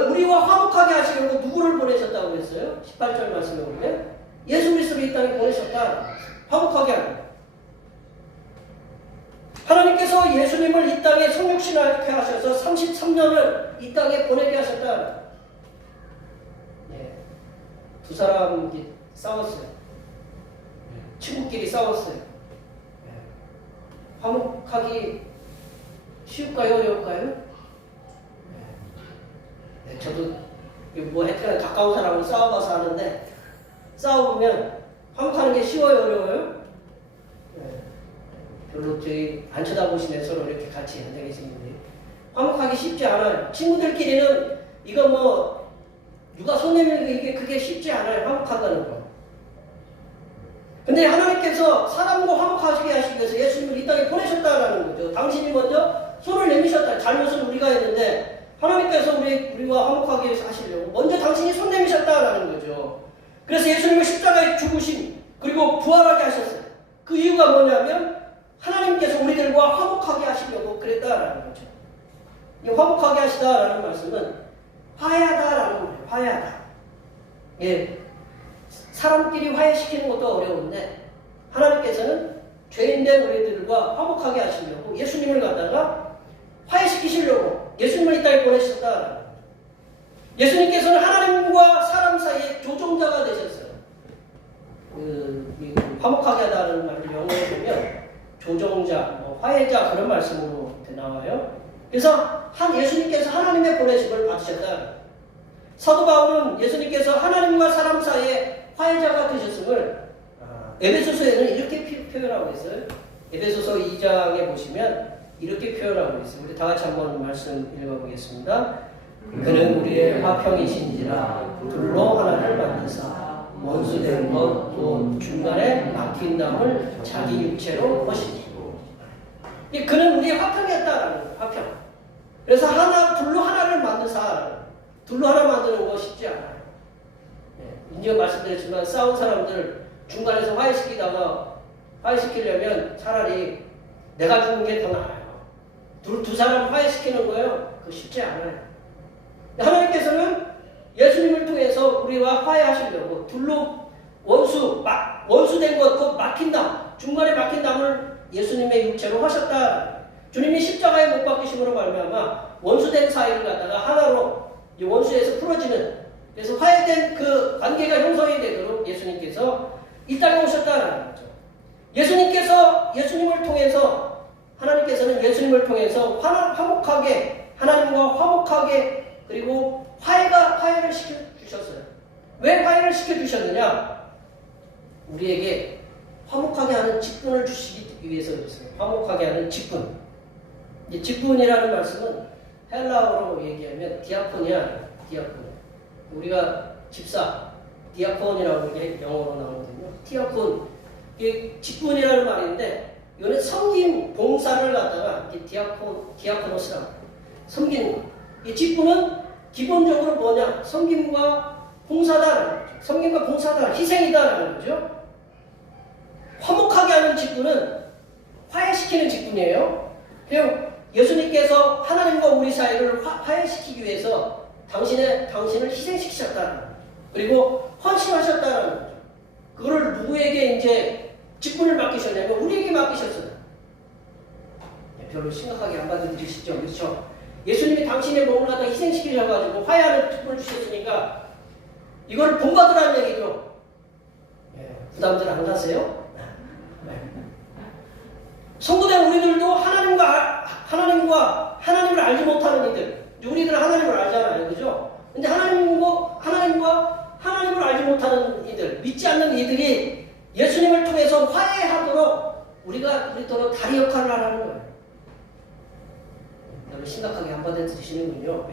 우리와 화목하게 하시려고 누구를 보내셨다고 했어요? 18절 말씀에 보면 예수 그리스도를 이 땅에 보내셨다. 화목하게 하고. 하나님께서 예수님을 이 땅에 성육신하게 하셔서 33년을 이 땅에 보내게 하셨다. 네. 두 사람이 싸웠어요. 친구끼리 싸웠어요. 네. 화목하기 쉬울까요? 어려울까요? 네, 저도 하여튼 가까운 사람을 싸워봐서 하는데 싸워보면 화목하는 게 쉬워요? 어려워요? 네. 별로 안 쳐다보시네. 서로 이렇게 같이 앉아 계신 분들이. 화목하기 쉽지 않아요. 친구들끼리는 이거 누가 손 내밀는 그게 쉽지 않아요. 화목하다는 거. 근데 하나님께서 사람과 화목하게 하시기 위해서 예수님을 이 땅에 보내셨다라는 거죠. 당신이 먼저 손을 내미셨다. 잘못은 우리가 했는데 하나님께서 우리와 화목하게 하시려고 먼저 당신이 손 내미셨다라는 거죠. 그래서 예수님을 십자가에 죽으신 그리고 부활하게 하셨어요. 그 이유가 뭐냐면 하나님께서 우리들과 화목하게 하시려고 그랬다라는 거죠. 이 화목하게 하시다라는 말씀은 화해하다라는 거예요. 화해하다. 예, 사람끼리 화해시키는 것도 어려운데 하나님께서는 죄인된 우리들과 화목하게 하시려고 예수님을 갖다가 화해시키시려고 예수님을 이 땅에 보내셨다. 예수님께서는 하나님과 사람 사이의 조종자가 되셨어요. 화목하게 하다는 말을 영어로 보면 조종자, 화해자 그런 말씀으로 나와요. 그래서 예수님께서 하나님의 보내심을 받으셨다. 사도 바울은 예수님께서 하나님과 사람 사이의 화해자가 되셨음을 에베소서에는 이렇게 표현하고 있어요. 에베소서 2장에 보시면 이렇게 표현하고 있어요. 우리 다 같이 한번 말씀 읽어보겠습니다. 그는 우리의 화평이신지라 둘로 하나를 만드사 원수된 것 또 중간에 막힌 담을 자기 육체로 허시고. 그는 우리의 화평이었다라는 거예요. 화평. 그래서 둘로 하나를 만드사. 둘로 하나 만드는 거 쉽지 않아요. 이제 말씀드렸지만 싸운 사람들 중간에서 화해시키려면 차라리 내가 죽는 게 더 나아요. 두 사람 화해시키는 거예요. 그거 쉽지 않아요. 하나님께서는 예수님을 통해서 우리와 화해하시려고 둘로 원수된 것, 막힌 담, 중간에 막힌 담을 예수님의 육체로 하셨다. 주님이 십자가에 못 박히심으로 말미암아 원수된 사이를 갖다가 하나로 이 원수에서 풀어지는, 그래서 화해된 그 관계가 형성이 되도록 예수님께서 이 땅에 오셨다는 거죠. 예수님을 통해서 하나님께서는 예수님을 통해서 화목하게, 하나님과 화목하게, 그리고 화해를 시켜주셨어요. 왜 화해를 시켜주셨느냐? 우리에게 화목하게 하는 직분을 주시기 위해서 그랬어요. 화목하게 하는 직분. 이 직분이라는 말씀은 헬라어로 얘기하면 디아코니아. 우리가 집사, 디아콘이라고 이게 영어로 나오거든요. 디아콘. 이게 직분이라는 말인데, 이거는 섬김, 봉사를 갖다가 디아코노스라고 해요. 섬기는 거. 이 직분은 기본적으로 뭐냐? 섬김과 봉사다. 섬김과 봉사다. 희생이다라는 거죠. 화목하게 하는 직분은 화해시키는 직분이에요. 그리고 예수님께서 하나님과 우리 사이를 화해시키기 위해서 당신을 희생시키셨다는 거죠. 그리고 헌신하셨다는 거죠. 그거를 누구에게 이제 직분을 맡기셨냐면 우리에게 맡기셨어요. 별로 심각하게 안 받아들이시죠? 그렇죠? 예수님이 당신의 몸을 갖다 희생시키셔가지고 화해하는 직분을 주셨으니까 이걸 본받으라는 얘기죠. 부담들 안 가세요? 성도된 우리들도 하나님을 알지 못하는 이들, 우리들은 하나님을 알잖아요, 그죠? 근데 하나님을 알지 못하는 이들, 믿지 않는 이들이 예수님을 통해서 화해하도록 우리도록 다리 역할을 하라는 거예요. 너무 심각하게 안 받아들이시는군요.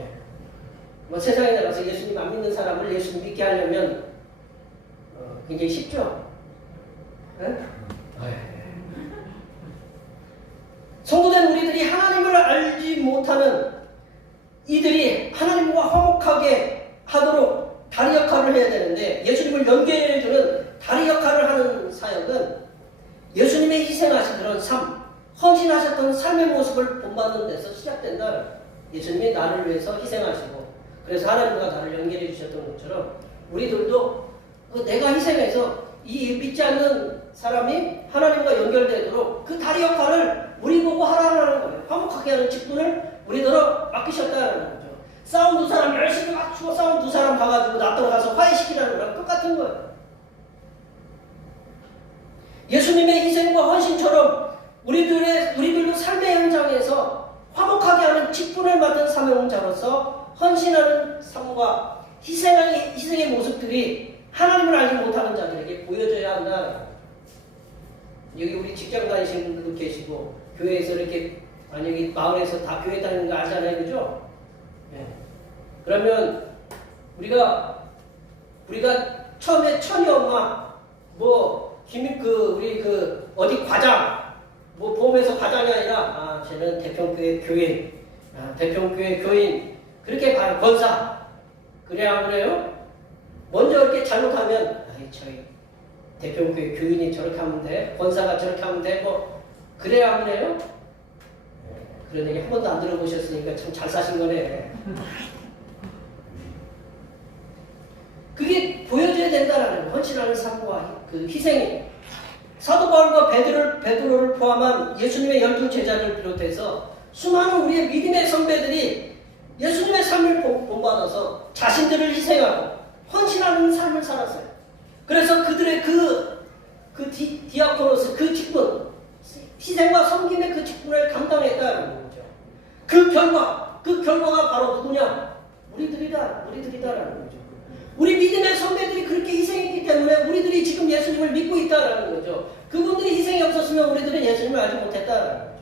세상에 나가서 예수님 안 믿는 사람을 예수님 믿게 하려면 굉장히 쉽죠? 성도된 우리들이 하나님을 알지 못하는 이들이 하나님과 화목하게 하도록 다리 역할을 해야 되는데, 예수님을 연결해주는 다리 역할을 하는 사역은 예수님의 희생하신 그런 삶, 헌신하셨던 삶의 모습을 본받는 데서 시작된다. 예수님이 나를 위해서 희생하시고, 그래서 하나님과 나를 연결해 주셨던 것처럼 우리들도 내가 희생해서 이 믿지 않는 사람이 하나님과 연결되도록 그 다리 역할을 우리 보고 하라는 거예요. 화목하게 하는 직분을 우리들은 맡기셨다는 거죠. 싸운 두 사람 열심히 맞추고 싸운 두 사람 가가지고 놔둬 가서 화해시키라는 거랑 똑같은 거예요. 예수님의 희생과 헌신처럼 우리들도 삶의 현장에서 화목하게 하는 직분을 맡은 사명자로서 헌신하는 삶과 희생의 모습들이 하나님을 알지 못하는 자들에게 보여져야 한다. 여기 우리 직장 다니시는 분들도 계시고, 교회에서 이렇게, 만약에 마을에서 다 교회 다니는 거 알잖아요, 그죠? 그러면 우리가 처음에 천이 엄마, 우리 어디 과장, 보험에서 과장이 아니라, 쟤는 대평교회 교인, 대평교회 교인, 그렇게 봐요, 권사. 그래야 안 그래요? 먼저 이렇게 잘못하면, 저희 대평교회 교인이 저렇게 하면 돼, 권사가 저렇게 하면 돼, 그래야 안 그래요? 그런 얘기 한 번도 안 들어보셨으니까 참 잘 사신 거네. 그게 보여줘야 된다라는 거예요. 헌신하는 삶과 그 희생이. 사도 바울과 베드로를 포함한 예수님의 12 제자를 비롯해서 수많은 우리의 믿음의 선배들이 예수님의 삶을 본받아서 자신들을 희생하고 헌신하는 삶을 살았어요. 그래서 그들의 디아코노스, 그 직분, 희생과 섬김의 그 직분을 감당했다는 거죠. 그 결과가 바로 누구냐? 우리들이다라는 거죠. 우리 믿음의 선배들이 그렇게 희생했기 때문에 우리들이 지금 예수님을 믿고 있다라는 거죠. 그분들이 희생이 없었으면 우리들은 예수님을 알지 못했다라는 거죠.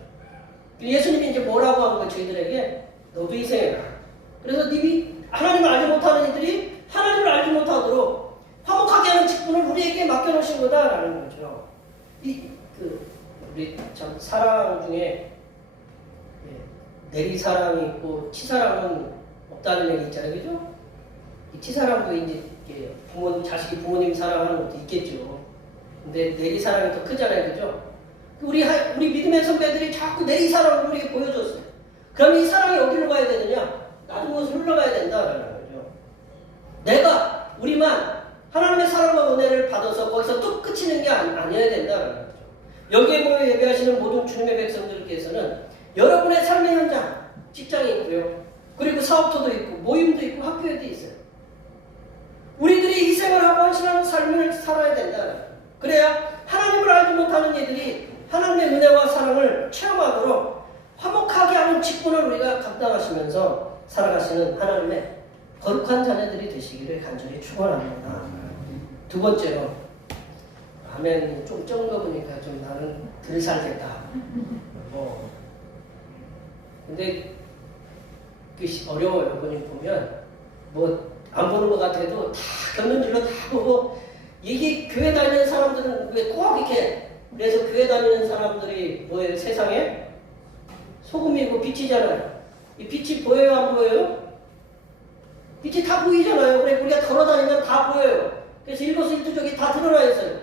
예수님이 이제 뭐라고 하는 거예요? 저희들에게 너도 희생해라. 그래서 하나님을 알지 못하는 이들이 하나님을 알지 못하도록 화목하게 하는 직분을 우리에게 맡겨놓으신 거다라는 거죠. 우리 참 사랑 중에 내리사랑이 있고 치사랑은 없다는 얘기 있잖아요, 그죠? 이 치사랑도 이제 자식이 부모님 사랑하는 것도 있겠죠. 근데 내리사랑이 더 크잖아요, 그죠? 우리 믿음의 선배들이 자꾸 내리사랑을 우리에게 보여줬어요. 그럼 이 사랑이 어디로 가야 되느냐? 나도 무엇을 흘러가야 된다라는 거죠. 우리만 하나님의 사랑과 은혜를 받아서 거기서 뚝 그치는 게 아니어야 된다라는 거죠. 여기에 모여 예배하시는 모든 주님의 백성들께서는 여러분의 삶의 현장, 직장이 있고요. 그리고 사업터도 있고, 모임도 있고, 학교에도 있어요. 우리들이 희생을 하고 헌신하는 삶을 살아야 된다. 그래야 하나님을 알지 못하는 이들이 하나님의 은혜와 사랑을 체험하도록 화목하게 하는 직분을 우리가 감당하시면서 살아가시는 하나님의 거룩한 자녀들이 되시기를 간절히 축원합니다. 두 번째로, 아멘. 좀 적은 거 보니까 좀 나는 덜 살겠다. 근데 어려워요. 여러분이 보면 안 보는 것 같아도 다 견눈질로 다 보고, 이게 교회 다니는 사람들은 왜 꼭 이렇게, 그래서 교회 다니는 사람들이 뭐예요? 세상에 소금이고 빛이잖아요. 이 빛이 보여요, 안 보여요? 빛이 다 보이잖아요. 그래 우리가 걸어다니면 다 보여요. 그래서 일거수일투족이 다 드러나 있어요.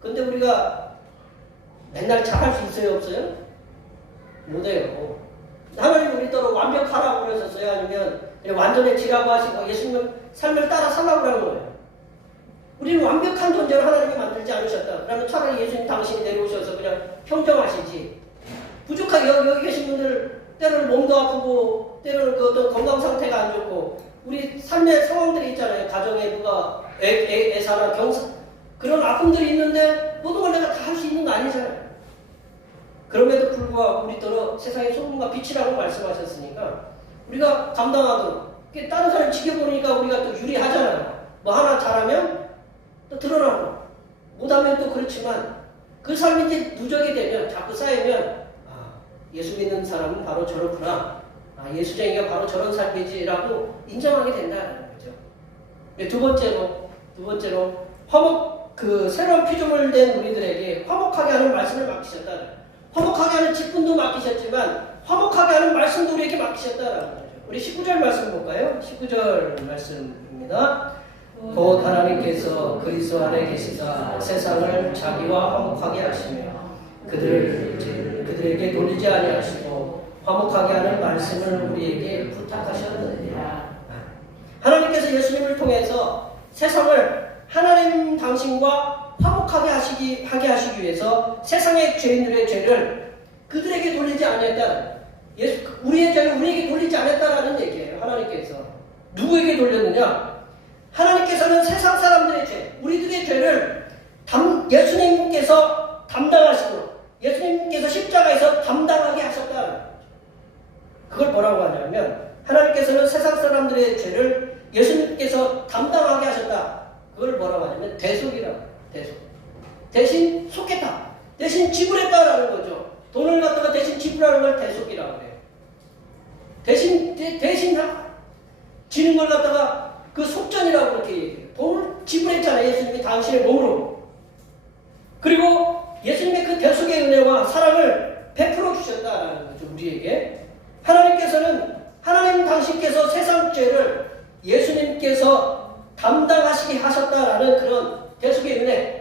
근데 우리가 맨날 잘할 수 있어요, 없어요? 못해요. 하나님 우리더러 완벽하라고 그러셨어요? 아니면 완전해지라고 하시고 예수님 삶을 따라 살라고 그러는 거예요? 우리는 완벽한 존재를 하나님이 만들지 않으셨다. 그러면 차라리 예수님 당신이 내려오셔서 그냥 평정하시지. 부족하게 여기 계신 분들 때로는 몸도 아프고 때로는 그 어떤 건강 상태가 안 좋고 우리 삶의 상황들이 있잖아요. 가정에 누가 애사나 경사 그런 아픔들이 있는데 모든 걸 내가 다 할 수 있는 거 아니잖아요. 그럼에도 불구하고 우리더러 세상의 소금과 빛이라고 말씀하셨으니까 우리가 감당하도록 다른 사람 지켜보니까 우리가 또 유리하잖아요. 뭐 하나 잘하면 또 드러나고 못하면 또 그렇지만 그 삶이 이제 누적이 되면 자꾸 쌓이면 예수 믿는 사람은 바로 저렇구나. 예수쟁이가 바로 저런 삶이지라고 인정하게 된다는 거죠. 두 번째로 새로운 피조물 된 우리들에게 화목하게 하는 말씀을 맡기셨다. 화목하게 하는 직분도 맡기셨지만 화목하게 하는 말씀도 우리에게 맡기셨다라는 거죠. 우리 19절 말씀 볼까요? 19절 말씀입니다. 곧 하나님께서 그리스도 안에 계시사 세상을 자기와 화목하게 하시며 그들에게 돌리지 아니하시고 화목하게 하는 말씀을 우리에게 부탁하셨느니라. 하나님께서 예수님을 통해서 세상을 하나님 당신과 화목하게 하게 하시기 위해서 세상의 죄인들의 죄를 그들에게 돌리지 않았다. 우리의 죄를 우리에게 돌리지 않았다라는 얘기예요. 하나님께서 누구에게 돌렸느냐? 하나님께서는 세상 사람들의 죄, 우리들의 죄를 예수님께서 담당하시도록 예수님께서 십자가에서 담당하게 하셨다. 그걸 뭐라고 하냐면 하나님께서는 세상 사람들의 죄를 예수님께서 담당하게 하셨다. 그걸 뭐라고 하냐면 대속이라고. 대신 속했다. 대신 지불했다라는 거죠. 돈을 갖다가 대신 지불하는 걸 대속이라고 해요. 대신 지는 걸 갖다가 그 속전이라고 그렇게 얘기해요. 돈을 지불했잖아요. 예수님이 당신의 몸으로. 그리고 예수님의 그 대속의 은혜와 사랑을 베풀어 주셨다라는 거죠. 우리에게. 하나님 당신께서 세상 죄를 예수님께서 담당하시게 하셨다라는 그런 대속의 은혜.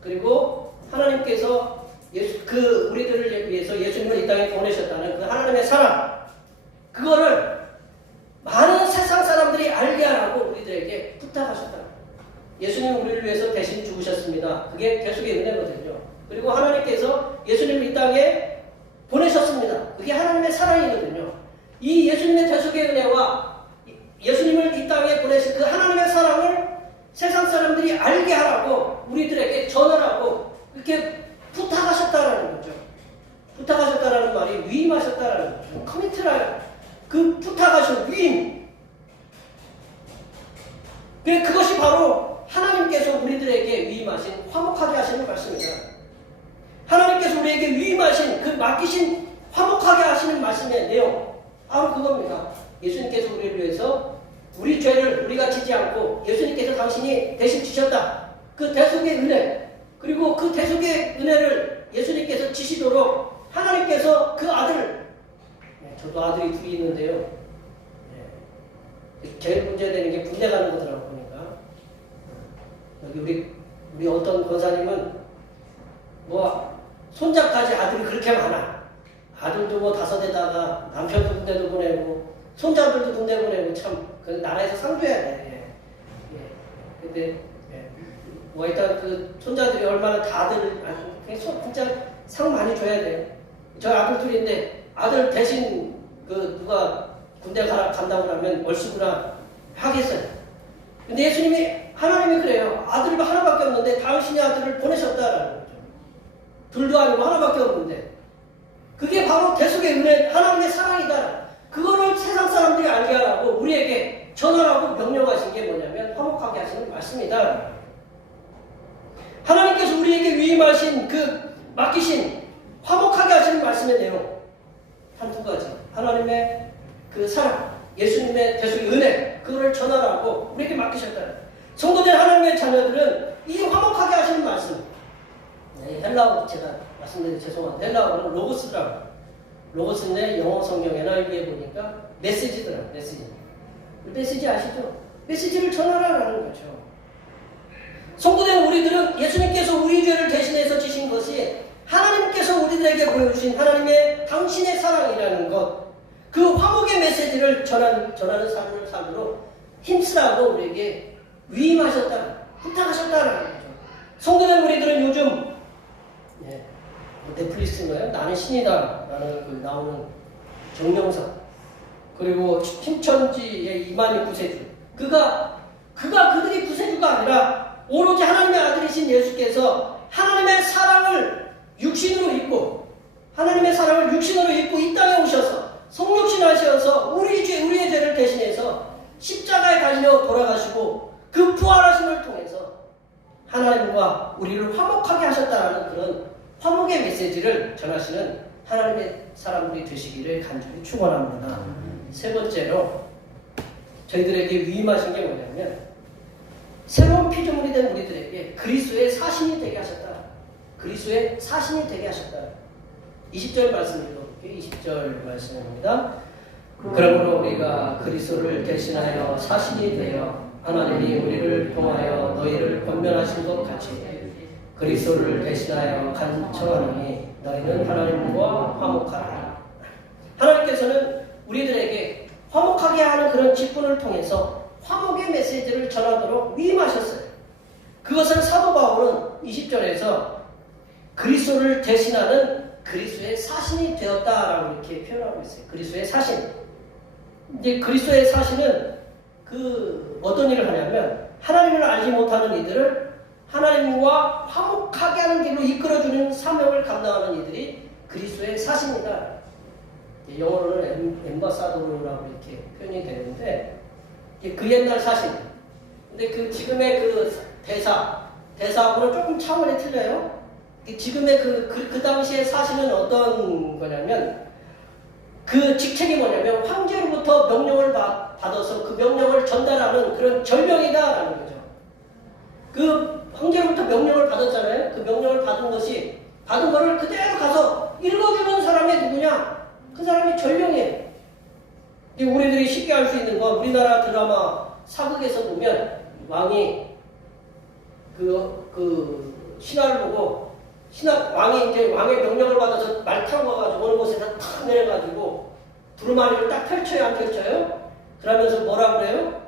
그리고 하나님께서 우리들을 위해서 예수님을 이 땅에 보내셨다는 그 하나님의 사랑. 그거를 많은 세상 사람들이 알게 하라고 우리들에게 부탁하셨다. 예수님 우리를 위해서 대신 죽으셨습니다. 그게 대속의 은혜거든요. 그리고 하나님께서 예수님을 이 땅에 보내셨습니다. 그게 하나님의 사랑이거든요. 이 예수님의 대속의 은혜와 예수님을 이 땅에 보내신 그 하나님의 사랑을 세상 사람들이 알게 하라고 우리들에게 전하라고 이렇게 부탁하셨다라는 거죠. 부탁하셨다라는 말이 위임하셨다라는 거죠. 커미트라 그 부탁하신 위임. 그것이 바로 하나님께서 우리들에게 위임하신 화목하게 하시는 말씀입니다. 하나님께서 우리에게 위임하신 그 맡기신 화목하게 하시는 말씀의 내용 바로 그겁니다. 예수님께서 우리를 위해서 우리 죄를 우리가 지지 않고 예수님께서 당신이 대신 지셨다. 그 대속의 은혜 그리고 그 대속의 은혜를 예수님께서 지시도록 하나님께서 그 아들 저도 아들이 둘이 있는데요. 제일 문제되는 게 군대 가는 거더라고 보니까 여기 우리 어떤 권사님은 뭐 손자까지 아들이 그렇게 많아. 아들도 뭐 5에다가 남편도 군대도 보내고 손자들도 군대 보내고 참 그 나라에서 상줘야 돼. 근데 뭐 일단 그 손자들이 얼마나 다들 진짜 상 많이 줘야 돼. 저 아들 둘인데 아들 대신 그 누가 군대 간다고 하면 얼씨구나 하겠어요. 근데 예수님이 하나님이 그래요. 아들이 하나밖에 없는데 당신의 아들을 보내셨다라는 거죠. 둘도 아니고 하나밖에 없는데 그게 바로 대속의 은혜 하나님의 사랑이다. 그거를 세상 사람들이 알게 하라고 우리에게 전하라고 명령하신 게 뭐냐면 화목하게 하시는 말씀이다. 하나님께서 우리에게 위임하신 그 맡기신 화목하게 하시는 말씀의 내용 한 두 가지. 하나님의 그 사랑, 예수님의 대속의 은혜 그거를 전하라고 우리에게 맡기셨다. 성도된 하나님의 자녀들은 이 화목하게 하시는 말씀. 헬라어 제가 말씀드려 죄송한데 헬라어는 로고스라고. 로고스인데 영어 성경에나 여기에 보니까 메시지더라. 메시지 아시죠? 메시지를 전하라는 거죠. 성도된 우리들은 예수님께서 우리 죄를 대신해서 지신 것이 하나님께서 우리들에게 보여주신 하나님의 당신의 사랑이라는 것, 그 화목의 메시지를 전하는 삶을 삶으로 힘쓰라고 우리에게 위임하셨다, 부탁하셨다는 거죠. 성도된 우리들은 요즘 넷플릭스인가요? 나는 신이다 라는 그 나오는 정영상 그리고 신천지의 이만희 구세주 그들이 구세주가 아니라 오로지 하나님의 아들이신 예수께서 하나님의 사랑을 육신으로 입고 이 땅에 오셔서 성육신하셔서 우리의 죄를 대신해서 십자가에 달려 돌아가시고 그 부활하심을 통해서 하나님과 우리를 화목하게 하셨다는 그런 화목의 메시지를 전하시는 하나님의 사람들이 되시기를 간절히 축원합니다. 세 번째로 저희들에게 위임하신 게 뭐냐면 새로운 피조물이 된 우리들에게 그리스도의 사신이 되게 하셨다. 그리스도의 사신이 되게 하셨다. 20절 말씀 읽어볼게요. 20절 말씀입니다. 그러므로 우리가 그리스도를 대신하여 사신이 되어 하나님이 우리를 통하여 너희를 권면하신 것 같이 그리스도를 대신하여 간청하노니 너희는 하나님과 화목하라. 하나님께서는 우리들에게 화목하게 하는 그런 직분을 통해서 화목의 메시지를 전하도록 위임하셨어요. 그것을 사도 바울은 20절에서 그리스도를 대신하는 그리스도의 사신이 되었다라고 이렇게 표현하고 있어요. 그리스도의 사신. 이제 그리스도의 사신은 그 어떤 일을 하냐면 하나님을 알지 못하는 이들을 하나님과 화목하게 하는 길로 이끌어주는 사명을 감당하는 이들이 그리스도의 사신이다. 영어로는 엠바사도라고 이렇게 표현이 되는데 그 옛날 사신. 근데 그 지금의 그 대사하고는 조금 차원이 틀려요. 지금의 그 당시의 사신은 어떤 거냐면 그 직책이 뭐냐면 황제로부터 명령을 받아서 그 명령을 전달하는 그런 절명이다라는 거죠. 그 황제로부터 명령을 받았잖아요. 그 명령을 받은 거를 그대로 가서 읽어주는 사람이 누구냐? 그 사람이 절명이에요. 우리들이 쉽게 알 수 있는 건 우리나라 드라마 사극에서 보면 왕이 그 신하를 보고 왕이 이제 왕의 명령을 받아서 말 타고 가가지고 어느 곳에다 탁 내려가지고 두루마리를 딱 펼쳐요, 안 펼쳐요? 그러면서 뭐라 그래요?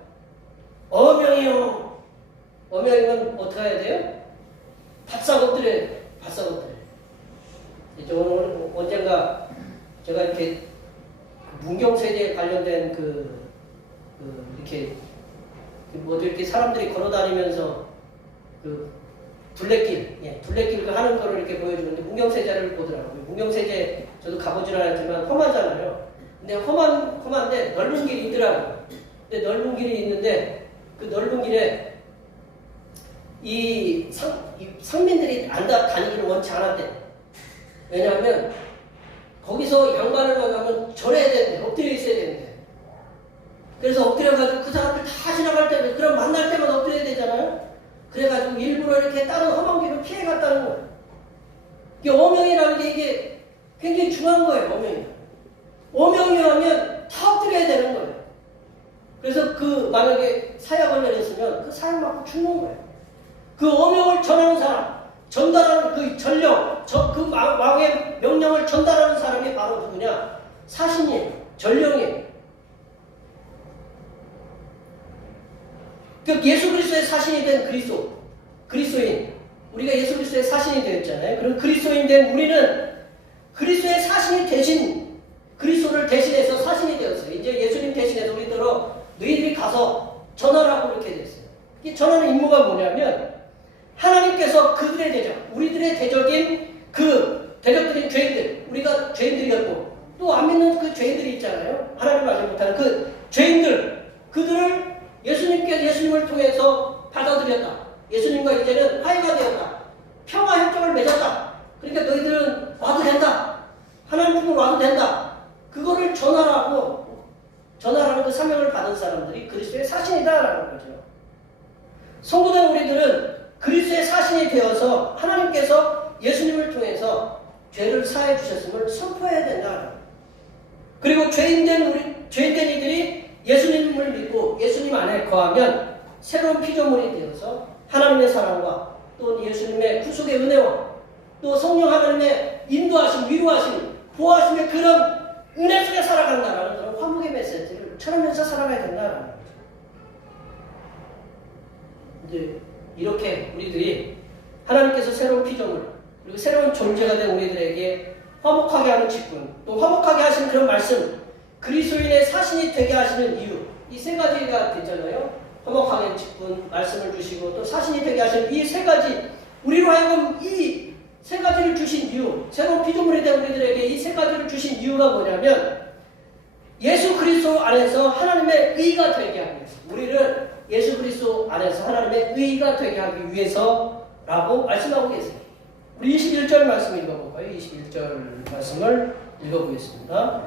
어명이요. 어명이면 어떻게 해야 돼요? 밥사것들이에요. 밥사것들. 이제 오늘 언젠가 제가 이렇게 문경 문경세제에 관련된 이렇게 이렇게 사람들이 걸어다니면서 둘레길, 둘레길 하는 거를 이렇게 보여주는데 문경세제를 보더라고요. 문경세제 저도 가보지는 않았지만 험하잖아요. 근데 험한데 넓은 길이 있더라고요. 근데 넓은 길이 있는데 그 넓은 길에 이 상민들이 다니기를 원치 않았대. 왜냐하면 거기서 양반을 만나면 절해야 되는데 엎드려 있어야 되는데. 그래서 엎드려가지고 그 사람들 다 지나갈 때 그럼 만날 때마다 엎드려야 되잖아요. 그래가지고 일부러 이렇게 다른 험한 길을 피해갔다는 거예요. 이게 어명이라는 게 이게 굉장히 중요한 거예요. 어명이 하면 다 엎드려야 되는 거예요. 그래서 만약에 사약을 내렸으면 그 사약 맞고 죽는 거예요. 그 어명을 전하는 사람, 전달하는 그 전령, 그 왕의 명령을 전달하는 사람이 바로 누구냐? 사신이에요. 전령이에요. 예수 그리스도의 사신이 된 그리스도인, 우리가 예수 그리스도의 사신이 되었잖아요. 그럼 그리스도인 된 우리는 그리스도의 사신이 대신 그리스도를 대신해서 사신이 되었어요. 이제 예수님 대신해서 우리더러 너희들이 가서 전하라고 이렇게 됐어요. 이 전하는 임무가 뭐냐면 하나님께서 그들의 대적, 우리들의 대적인 대적들인 죄인들, 우리가 죄인들이었고 또 안 믿는 그 죄인들이 있잖아요. 하나님 알지 못하는 그 죄인들, 그들을 예수님을 통해서 받아들였다. 예수님과 이제는 화해가 되었다. 평화 협정을 맺었다. 그러니까 너희들은 와도 된다. 하나님 품으로 와도 된다. 그거를 전하라는 그 사명을 받은 사람들이 그리스도의 사신이다라는 거죠. 성도된 우리들은 그리스도의 사신이 되어서 하나님께서 예수님을 통해서 죄를 사해 주셨음을 선포해야 된다. 그리고 죄인된 이들이 예수님을 믿고 예수님 안에 거하면 새로운 피조물이 되어서 하나님의 사랑과 또 예수님의 구속의 은혜와 또 성령 하나님의 인도하심, 위로하심, 보호하심의 그런 은혜 속에 살아간다라는 그런 화목의 메시지를 전하면서 살아가야 된다라는 거죠. 이제 이렇게 우리들이 하나님께서 새로운 피조물 그리고 새로운 존재가 된 우리들에게 화목하게 하는 직분, 또 화목하게 하시는 그런 말씀, 그리스도인의 사신이 되게 하시는 이유, 이 세 가지가 되잖아요. 화목하게 하는 직분, 말씀을 주시고 또 사신이 되게 하시는 이 세 가지, 우리로 하여금 이 세 가지를 주신 이유, 새로운 피조물이 된 우리들에게 이 세 가지를 주신 이유가 뭐냐면 예수 그리스도 안에서 하나님의 의가 되게 하기 위해서, 우리를 예수 그리스도 안에서 하나님의 의가 되게 하기 위해서라고 말씀하고 계세요. 우리 21절 말씀 읽어볼까요? 21절 말씀을 읽어보겠습니다.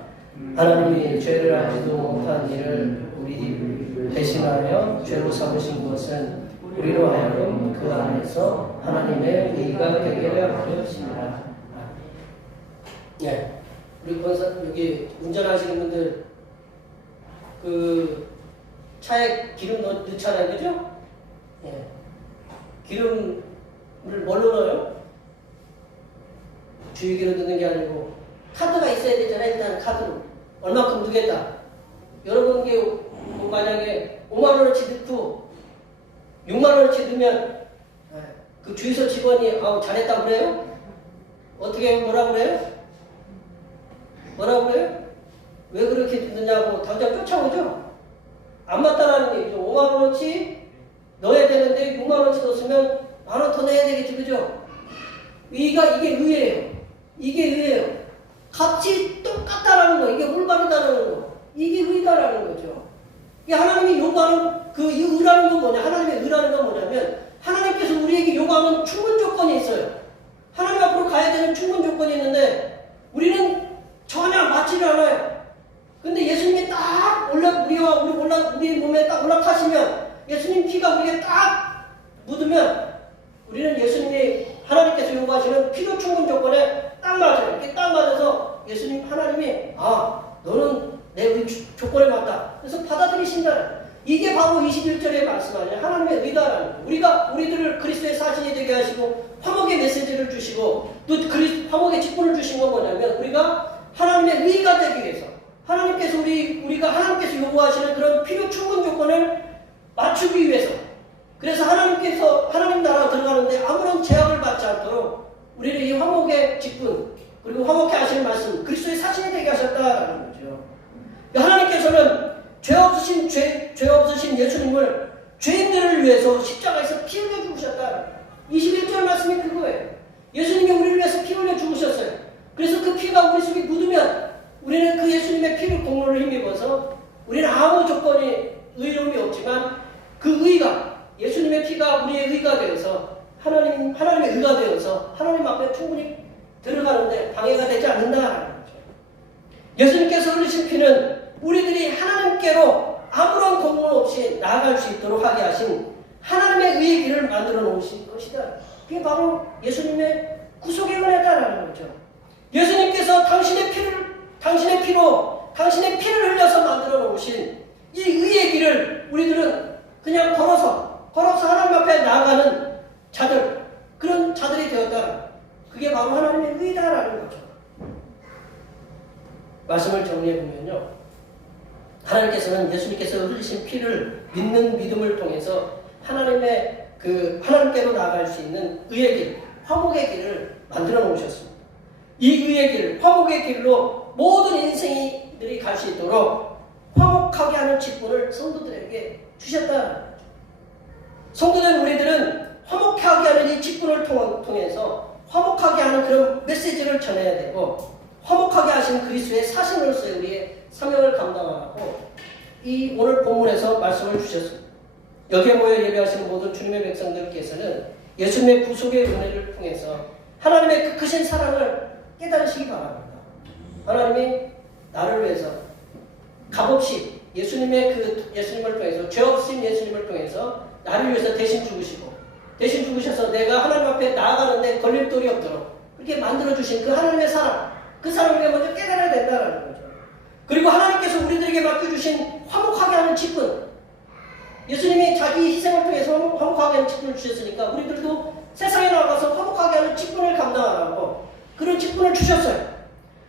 하나님이 죄를 알지도 못한 일을 우리 대신하여 죄로 삼으신 것은 우리로 하여금 그 안에서 하나님의 의가 되게 하였습니다. 예, 우리 여기 운전하시는 분들 차에 기름 넣잖아요, 그죠? 예, 기름을 뭘로 넣어요? 주유기로 넣는 게 아니고 카드가 있어야 되잖아요. 일단 카드로 얼마큼 넣겠다. 여러분 만약에 5만원어치 넣고 6만원어치 넣으면 그 주유소 직원이 잘했다고 그래요? 어떻게 뭐라고 그래요? 왜 그렇게 넣느냐고 당장 쫓아오죠? 안 맞다라는 얘기죠. 5만원어치 넣어야 되는데 6만원어치 넣었으면 10,000원 더 내야 되겠죠, 그죠? 이게 의예요. 값이 똑같다라는 거, 이게 올바르다라는 거, 이게 의다라는 거죠. 이게 하나님이 요구하는 이 의라는 건 뭐냐? 하나님의 의라는 건 뭐냐면 하나님께서 우리에게 요구하는 충분 조건이 있어요. 하나님 앞으로 가야 되는 충분 조건이 있는데 우리는 전혀 맞지를 않아요. 근데 예수님이 딱 우리 몸에 딱 올라타시면 예수님 피가 우리에게 딱 묻으면 우리는 하나님께서 요구하시는 필요 충분 조건에 딱 맞아요. 이렇게 딱 맞아서 하나님이 너는 내 조건에 맞다. 그래서 받아들이신다는 이게 바로 21절의 말씀 아니에요. 하나님의 의다라는 거예요. 우리들을 그리스도의 사신이 되게 하시고 화목의 메시지를 주시고 또 화목의 직분을 주신 건 뭐냐면 우리가 하나님의 의가 되기 위해서 하나님께서 우리가 하나님께서 요구하시는 그런 필요 충분 조건을 맞추기 위해서 그래서 하나님 나라가 들어가는데 아무런 제약을 받지 않도록 우리를 이 화목의 직분 그리고 화목케 하시는 말씀 그리스도의 사신이 되게 하셨다라는 거죠. 하나님께서는 죄 없으신 예수님을 죄인들을 위해서 십자가에서 피 흘려 죽으셨다. 21절 말씀이 그거예요. 예수님이 우리를 위해서 피 흘려 죽으셨어요. 그래서 그 피가 우리 속에 묻으면 우리는 그 예수님의 피를 공로를 힘입어서 우리는 아무 조건이 의로움이 없지만 그 의가 예수님의 피가 우리의 의가 되어서 하나님의 의가 되어서 하나님 앞에 충분히 들어가는데 방해가 되지 않는다라는 거죠. 예수님께서 흘리신 피는 우리들이 하나님께로 아무런 공로 없이 나아갈 수 있도록 하게 하신 하나님의 의의 길을 만들어 놓으신 것이다. 그게 바로 예수님의 구속의 은혜다라는 거죠. 예수님께서 당신의 피를 흘려서 만들어 놓으신 이 의의 길을 우리들은 그냥 걸어서 하나님 앞에 나아가는 자들, 그런 자들이 되었다. 그게 바로 하나님의 의다라는 거죠. 말씀을 정리해 보면요, 하나님께서는 예수님께서 흘리신 피를 믿는 믿음을 통해서 하나님께로 나아갈 수 있는 의의 길, 화목의 길을 만들어 놓으셨습니다. 이 의의 길, 화목의 길로 모든 인생들이 갈 수 있도록 화목하게 하는 직분을 성도들에게 주셨다. 성도된 우리들은 화목하게 하는 이 직분을 통해서 화목하게 하는 그런 메시지를 전해야 되고, 화목하게 하신 그리스도의 사신으로서의 우리의 사명을 감당하고 이 오늘 본문에서 말씀을 주셨습니다. 여기에 모여 예배하시는 모든 주님의 백성들께서는 예수님의 구속의 은혜를 통해서 하나님의 그 크신 사랑을 깨달으시기 바랍니다. 하나님이 나를 위해서 값없이 예수님을 통해서, 죄 없으신 예수님을 통해서 나를 위해서 대신 죽으셔서 내가 하나님 앞에 나아가는데 걸림돌이 없도록 그렇게 만들어주신 그 하나님의 사랑, 그 사랑을 우리가 먼저 깨달아야 된다는 거죠. 그리고 하나님께서 우리들에게 맡겨주신 화목하게 하는 직분, 예수님이 자기 희생을 통해서 화목하게 하는 직분을 주셨으니까 우리들도 세상에 나가서 화목하게 하는 직분을 감당하라고 그런 직분을 주셨어요.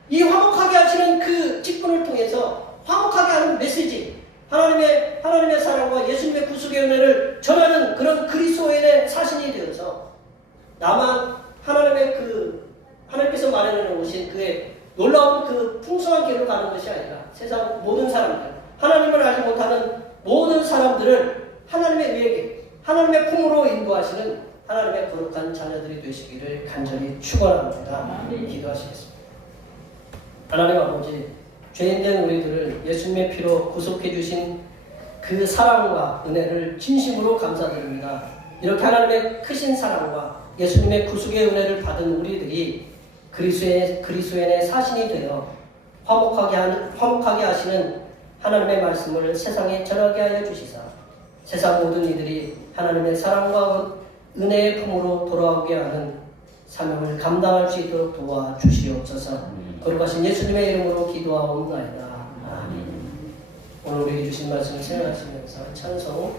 이 화목하게 하시는 그 직분을 통해서 화목하게 하는 메시지, 하나님의 사랑과 예수님의 구속의 은혜를 전하는 그런 그리스도인의 사신이 되어서 나만 하나님께서 마련해 놓으신 그의 놀라운 그 풍성한 길로 가는 것이 아니라 세상 모든 사람들, 하나님을 알지 못하는 모든 사람들을 하나님의 의의 길, 하나님의 품으로 인도하시는 하나님의 거룩한 자녀들이 되시기를 간절히 축원합니다. 기도하시겠습니다. 하나님 아버지, 죄인된 우리들을 예수님의 피로 구속해 주신 그 사랑과 은혜를 진심으로 감사드립니다. 이렇게 하나님의 크신 사랑과 예수님의 구속의 은혜를 받은 우리들이 그리스도인의 사신이 되어 화목하게 하시는 하나님의 말씀을 세상에 전하게 하여 주시사 세상 모든 이들이 하나님의 사랑과 은혜의 품으로 돌아오게 하는 사명을 감당할 수 있도록 도와주시옵소서. 거룩하신 예수님의 이름으로 기도하옵나이다. 아멘. 오늘 우리에게 주신 말씀을 생각하시면서 찬송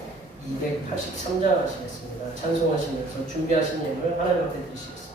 283장 하시겠습니다. 찬송하시면서 준비하신 예물을 하나님 앞에 드리시겠습니다.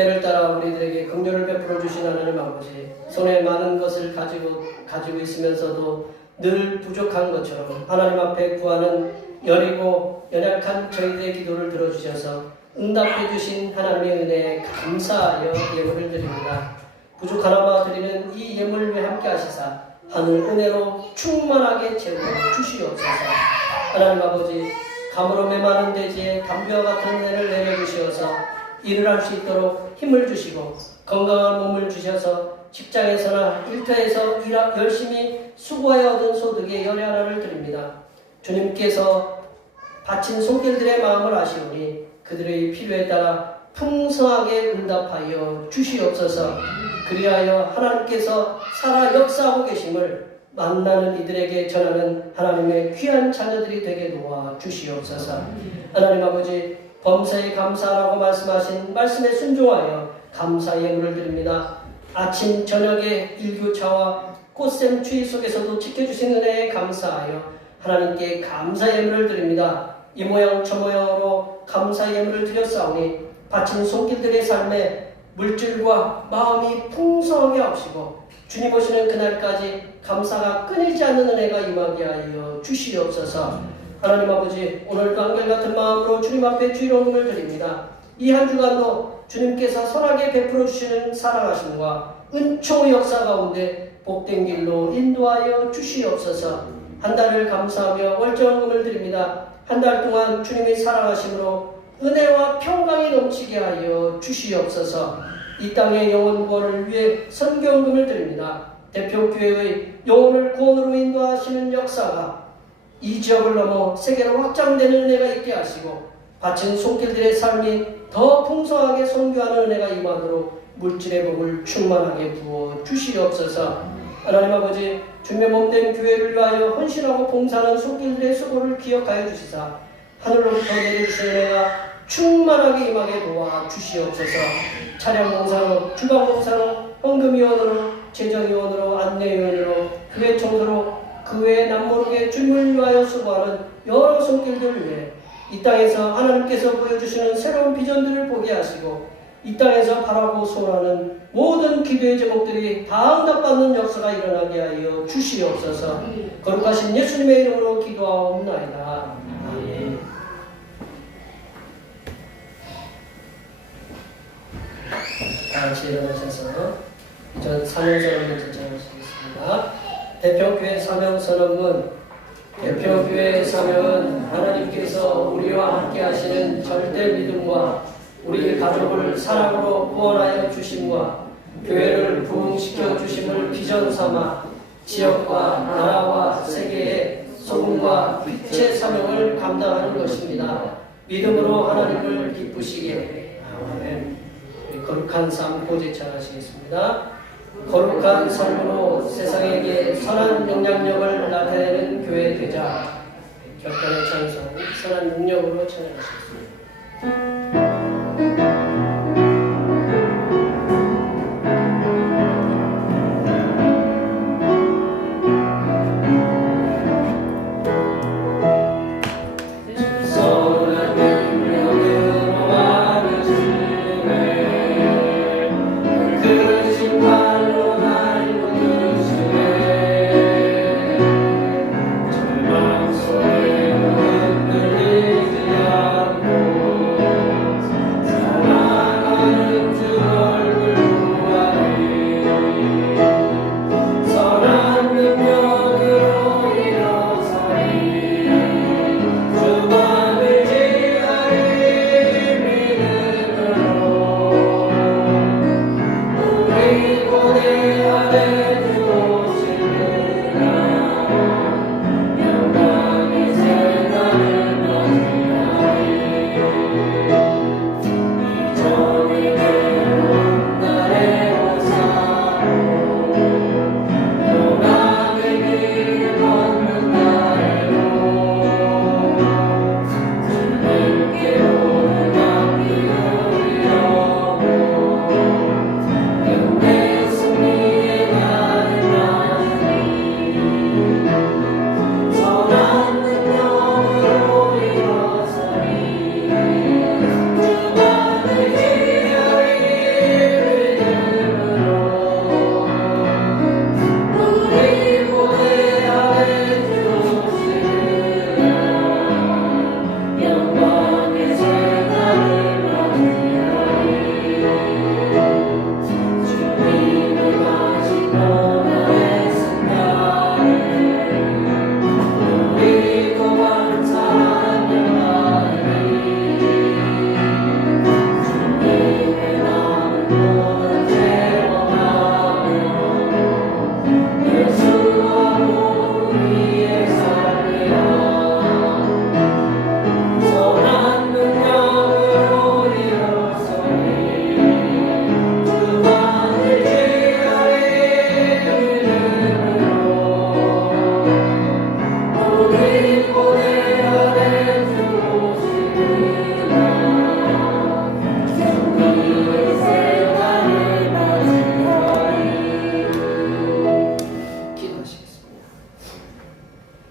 때를 따라 우리들에게 긍휼을 베풀어 주신 하나님 아버지, 손에 많은 것을 가지고 있으면서도 늘 부족한 것처럼 하나님 앞에 구하는 여리고 연약한 저희들의 기도를 들어주셔서 응답해 주신 하나님의 은혜에 감사하여 예물을 드립니다. 부족하나마 드리는 이 예물에 함께 하시사 하늘 은혜로 충만하게 채워 주시옵소서. 하나님 아버지, 감으로 메마른 대지에 담비와 같은 은혜를 내려주시어서 일을 할 수 있도록 힘을 주시고 건강한 몸을 주셔서 직장에서나 일터에서 열심히 수고하여 얻은 소득의 열의 하나를 드립니다. 주님께서 바친 손길들의 마음을 아시오니 그들의 필요에 따라 풍성하게 응답하여 주시옵소서. 그리하여 하나님께서 살아 역사하고 계심을 만나는 이들에게 전하는 하나님의 귀한 자녀들이 되게 도와 주시옵소서. 하나님 아버지, 범사에 감사하라고 말씀하신 말씀에 순종하여 감사 예물을 드립니다. 아침 저녁에 일교차와 꽃샘 추위 속에서도 지켜주신 은혜에 감사하여 하나님께 감사 예물을 드립니다. 이 모양 저 모양으로 감사 예물을 드렸사오니 바친 손길들의 삶에 물질과 마음이 풍성하게 하시고 주님 오시는 그날까지 감사가 끊이지 않는 은혜가 임하게 하여 주시옵소서. 하나님 아버지, 오늘도 한결같은 마음으로 주님 앞에 주의로움을 드립니다. 이 한 주간도 주님께서 선하게 베풀어 주시는 사랑하심과 은총의 역사 가운데 복된 길로 인도하여 주시옵소서. 한 달을 감사하며 월정금을 드립니다. 한 달 동안 주님의 사랑하심으로 은혜와 평강이 넘치게 하여 주시옵소서. 이 땅의 영혼 구원을 위해 선경금을 드립니다. 대표교회의 영혼을 구원으로 인도하시는 역사가 이 지역을 넘어 세계로 확장되는 은혜가 있게 하시고 바친 손길들의 삶이 더 풍성하게 선교하는 은혜가 임하도록 물질의 복을 충만하게 부어 주시옵소서. 하나님 아버지, 주님의 몸된 교회를 위하여 헌신하고 봉사하는 손길들의 수고를 기억하여 주시사 하늘로부터 내려주신 은혜가 충만하게 임하게 도와 주시옵소서. 차량 봉사로, 주방 봉사로, 헌금위원으로, 재정위원으로, 안내위원으로, 교회 청소로, 그 외에 남모르게 주님을 위하여 수고하는 여러 손길들을 위해 이 땅에서 하나님께서 보여주시는 새로운 비전들을 보게 하시고 이 땅에서 바라고 소원하는 모든 기도의 제목들이 다 응답받는 역사가 일어나게 하여 주시옵소서. 거룩하신 예수님의 이름으로 기도하옵나이다. 아멘. 다 같이 일어나셔서 전 사명선언문 제청하시겠습니다. 대표교회 사명선언문. 대표교회의 사명은 하나님께서 우리와 함께 하시는 절대 믿음과 우리 가족을 사랑으로 구원하여 주심과 교회를 부흥시켜 주심을 비전 삼아 지역과 나라와 세계의 소금과 빛의 사명을 감당하는 것입니다. 믿음으로 하나님을 기쁘시게. 아멘. 거룩한 삶 고제창하시겠습니다. 거룩한 삶으로 세상에게 선한 영향력을 나타내는 교회 되자. 격전의 찬송, 선한 능력으로 찬양하시겠습니다. 주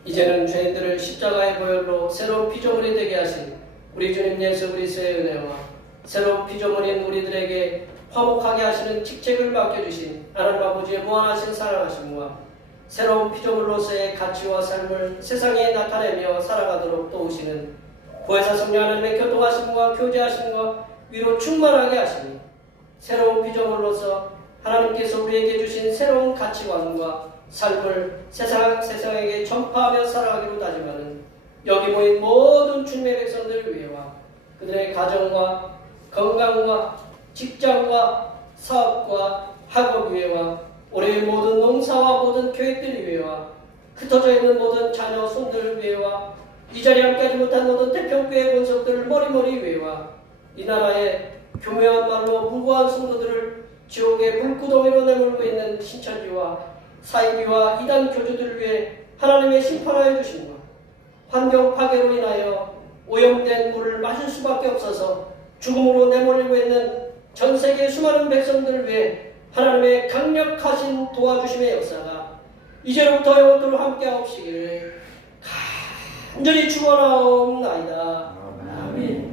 이제는 죄인들을 십자가의 보혈로 새로운 피조물이 되게 하신 우리 주님 예수 그리스도의 은혜와 새로운 피조물인 우리들에게 화목하게 하시는 직책을 맡겨주신 하나님 아버지의 무한하신 사랑하심과 새로운 피조물로서의 가치와 삶을 세상에 나타내며 살아가도록 도우시는 보혜사 성령 하나님의 교통하심과 교제하심과 위로 충만하게 하시니 새로운 피조물로서 하나님께서 우리에게 주신 새로운 가치관과 삶을 세상에게 전파하며 살아가기로 다짐하는 여기 모인 모든 주님의 백성들 위해와 그들의 가정과 건강과 직장과 사업과 학업 위해와 올해의 모든 농사와 모든 계획들 위해와 흩어져 있는 모든 자녀 손들 위해와 이 자리에 함께하지 못한 모든 태평교회 권속들 머리머리 위해와 이 나라의 교묘한 말로 무고한 성도들을 지옥의 물구덩이로 내몰고 있는 신천지와 사이비와 이단 교주들을 위해 하나님의 심판하여 주심과 환경 파괴로 인하여 오염된 물을 마실 수밖에 없어서 죽음으로 내몰리고 있는 전 세계 수많은 백성들을 위해 하나님의 강력하신 도와주심의 역사가 이제로부터 영원토록 함께하옵시기를 간절히 축원하옵나이다. 아멘.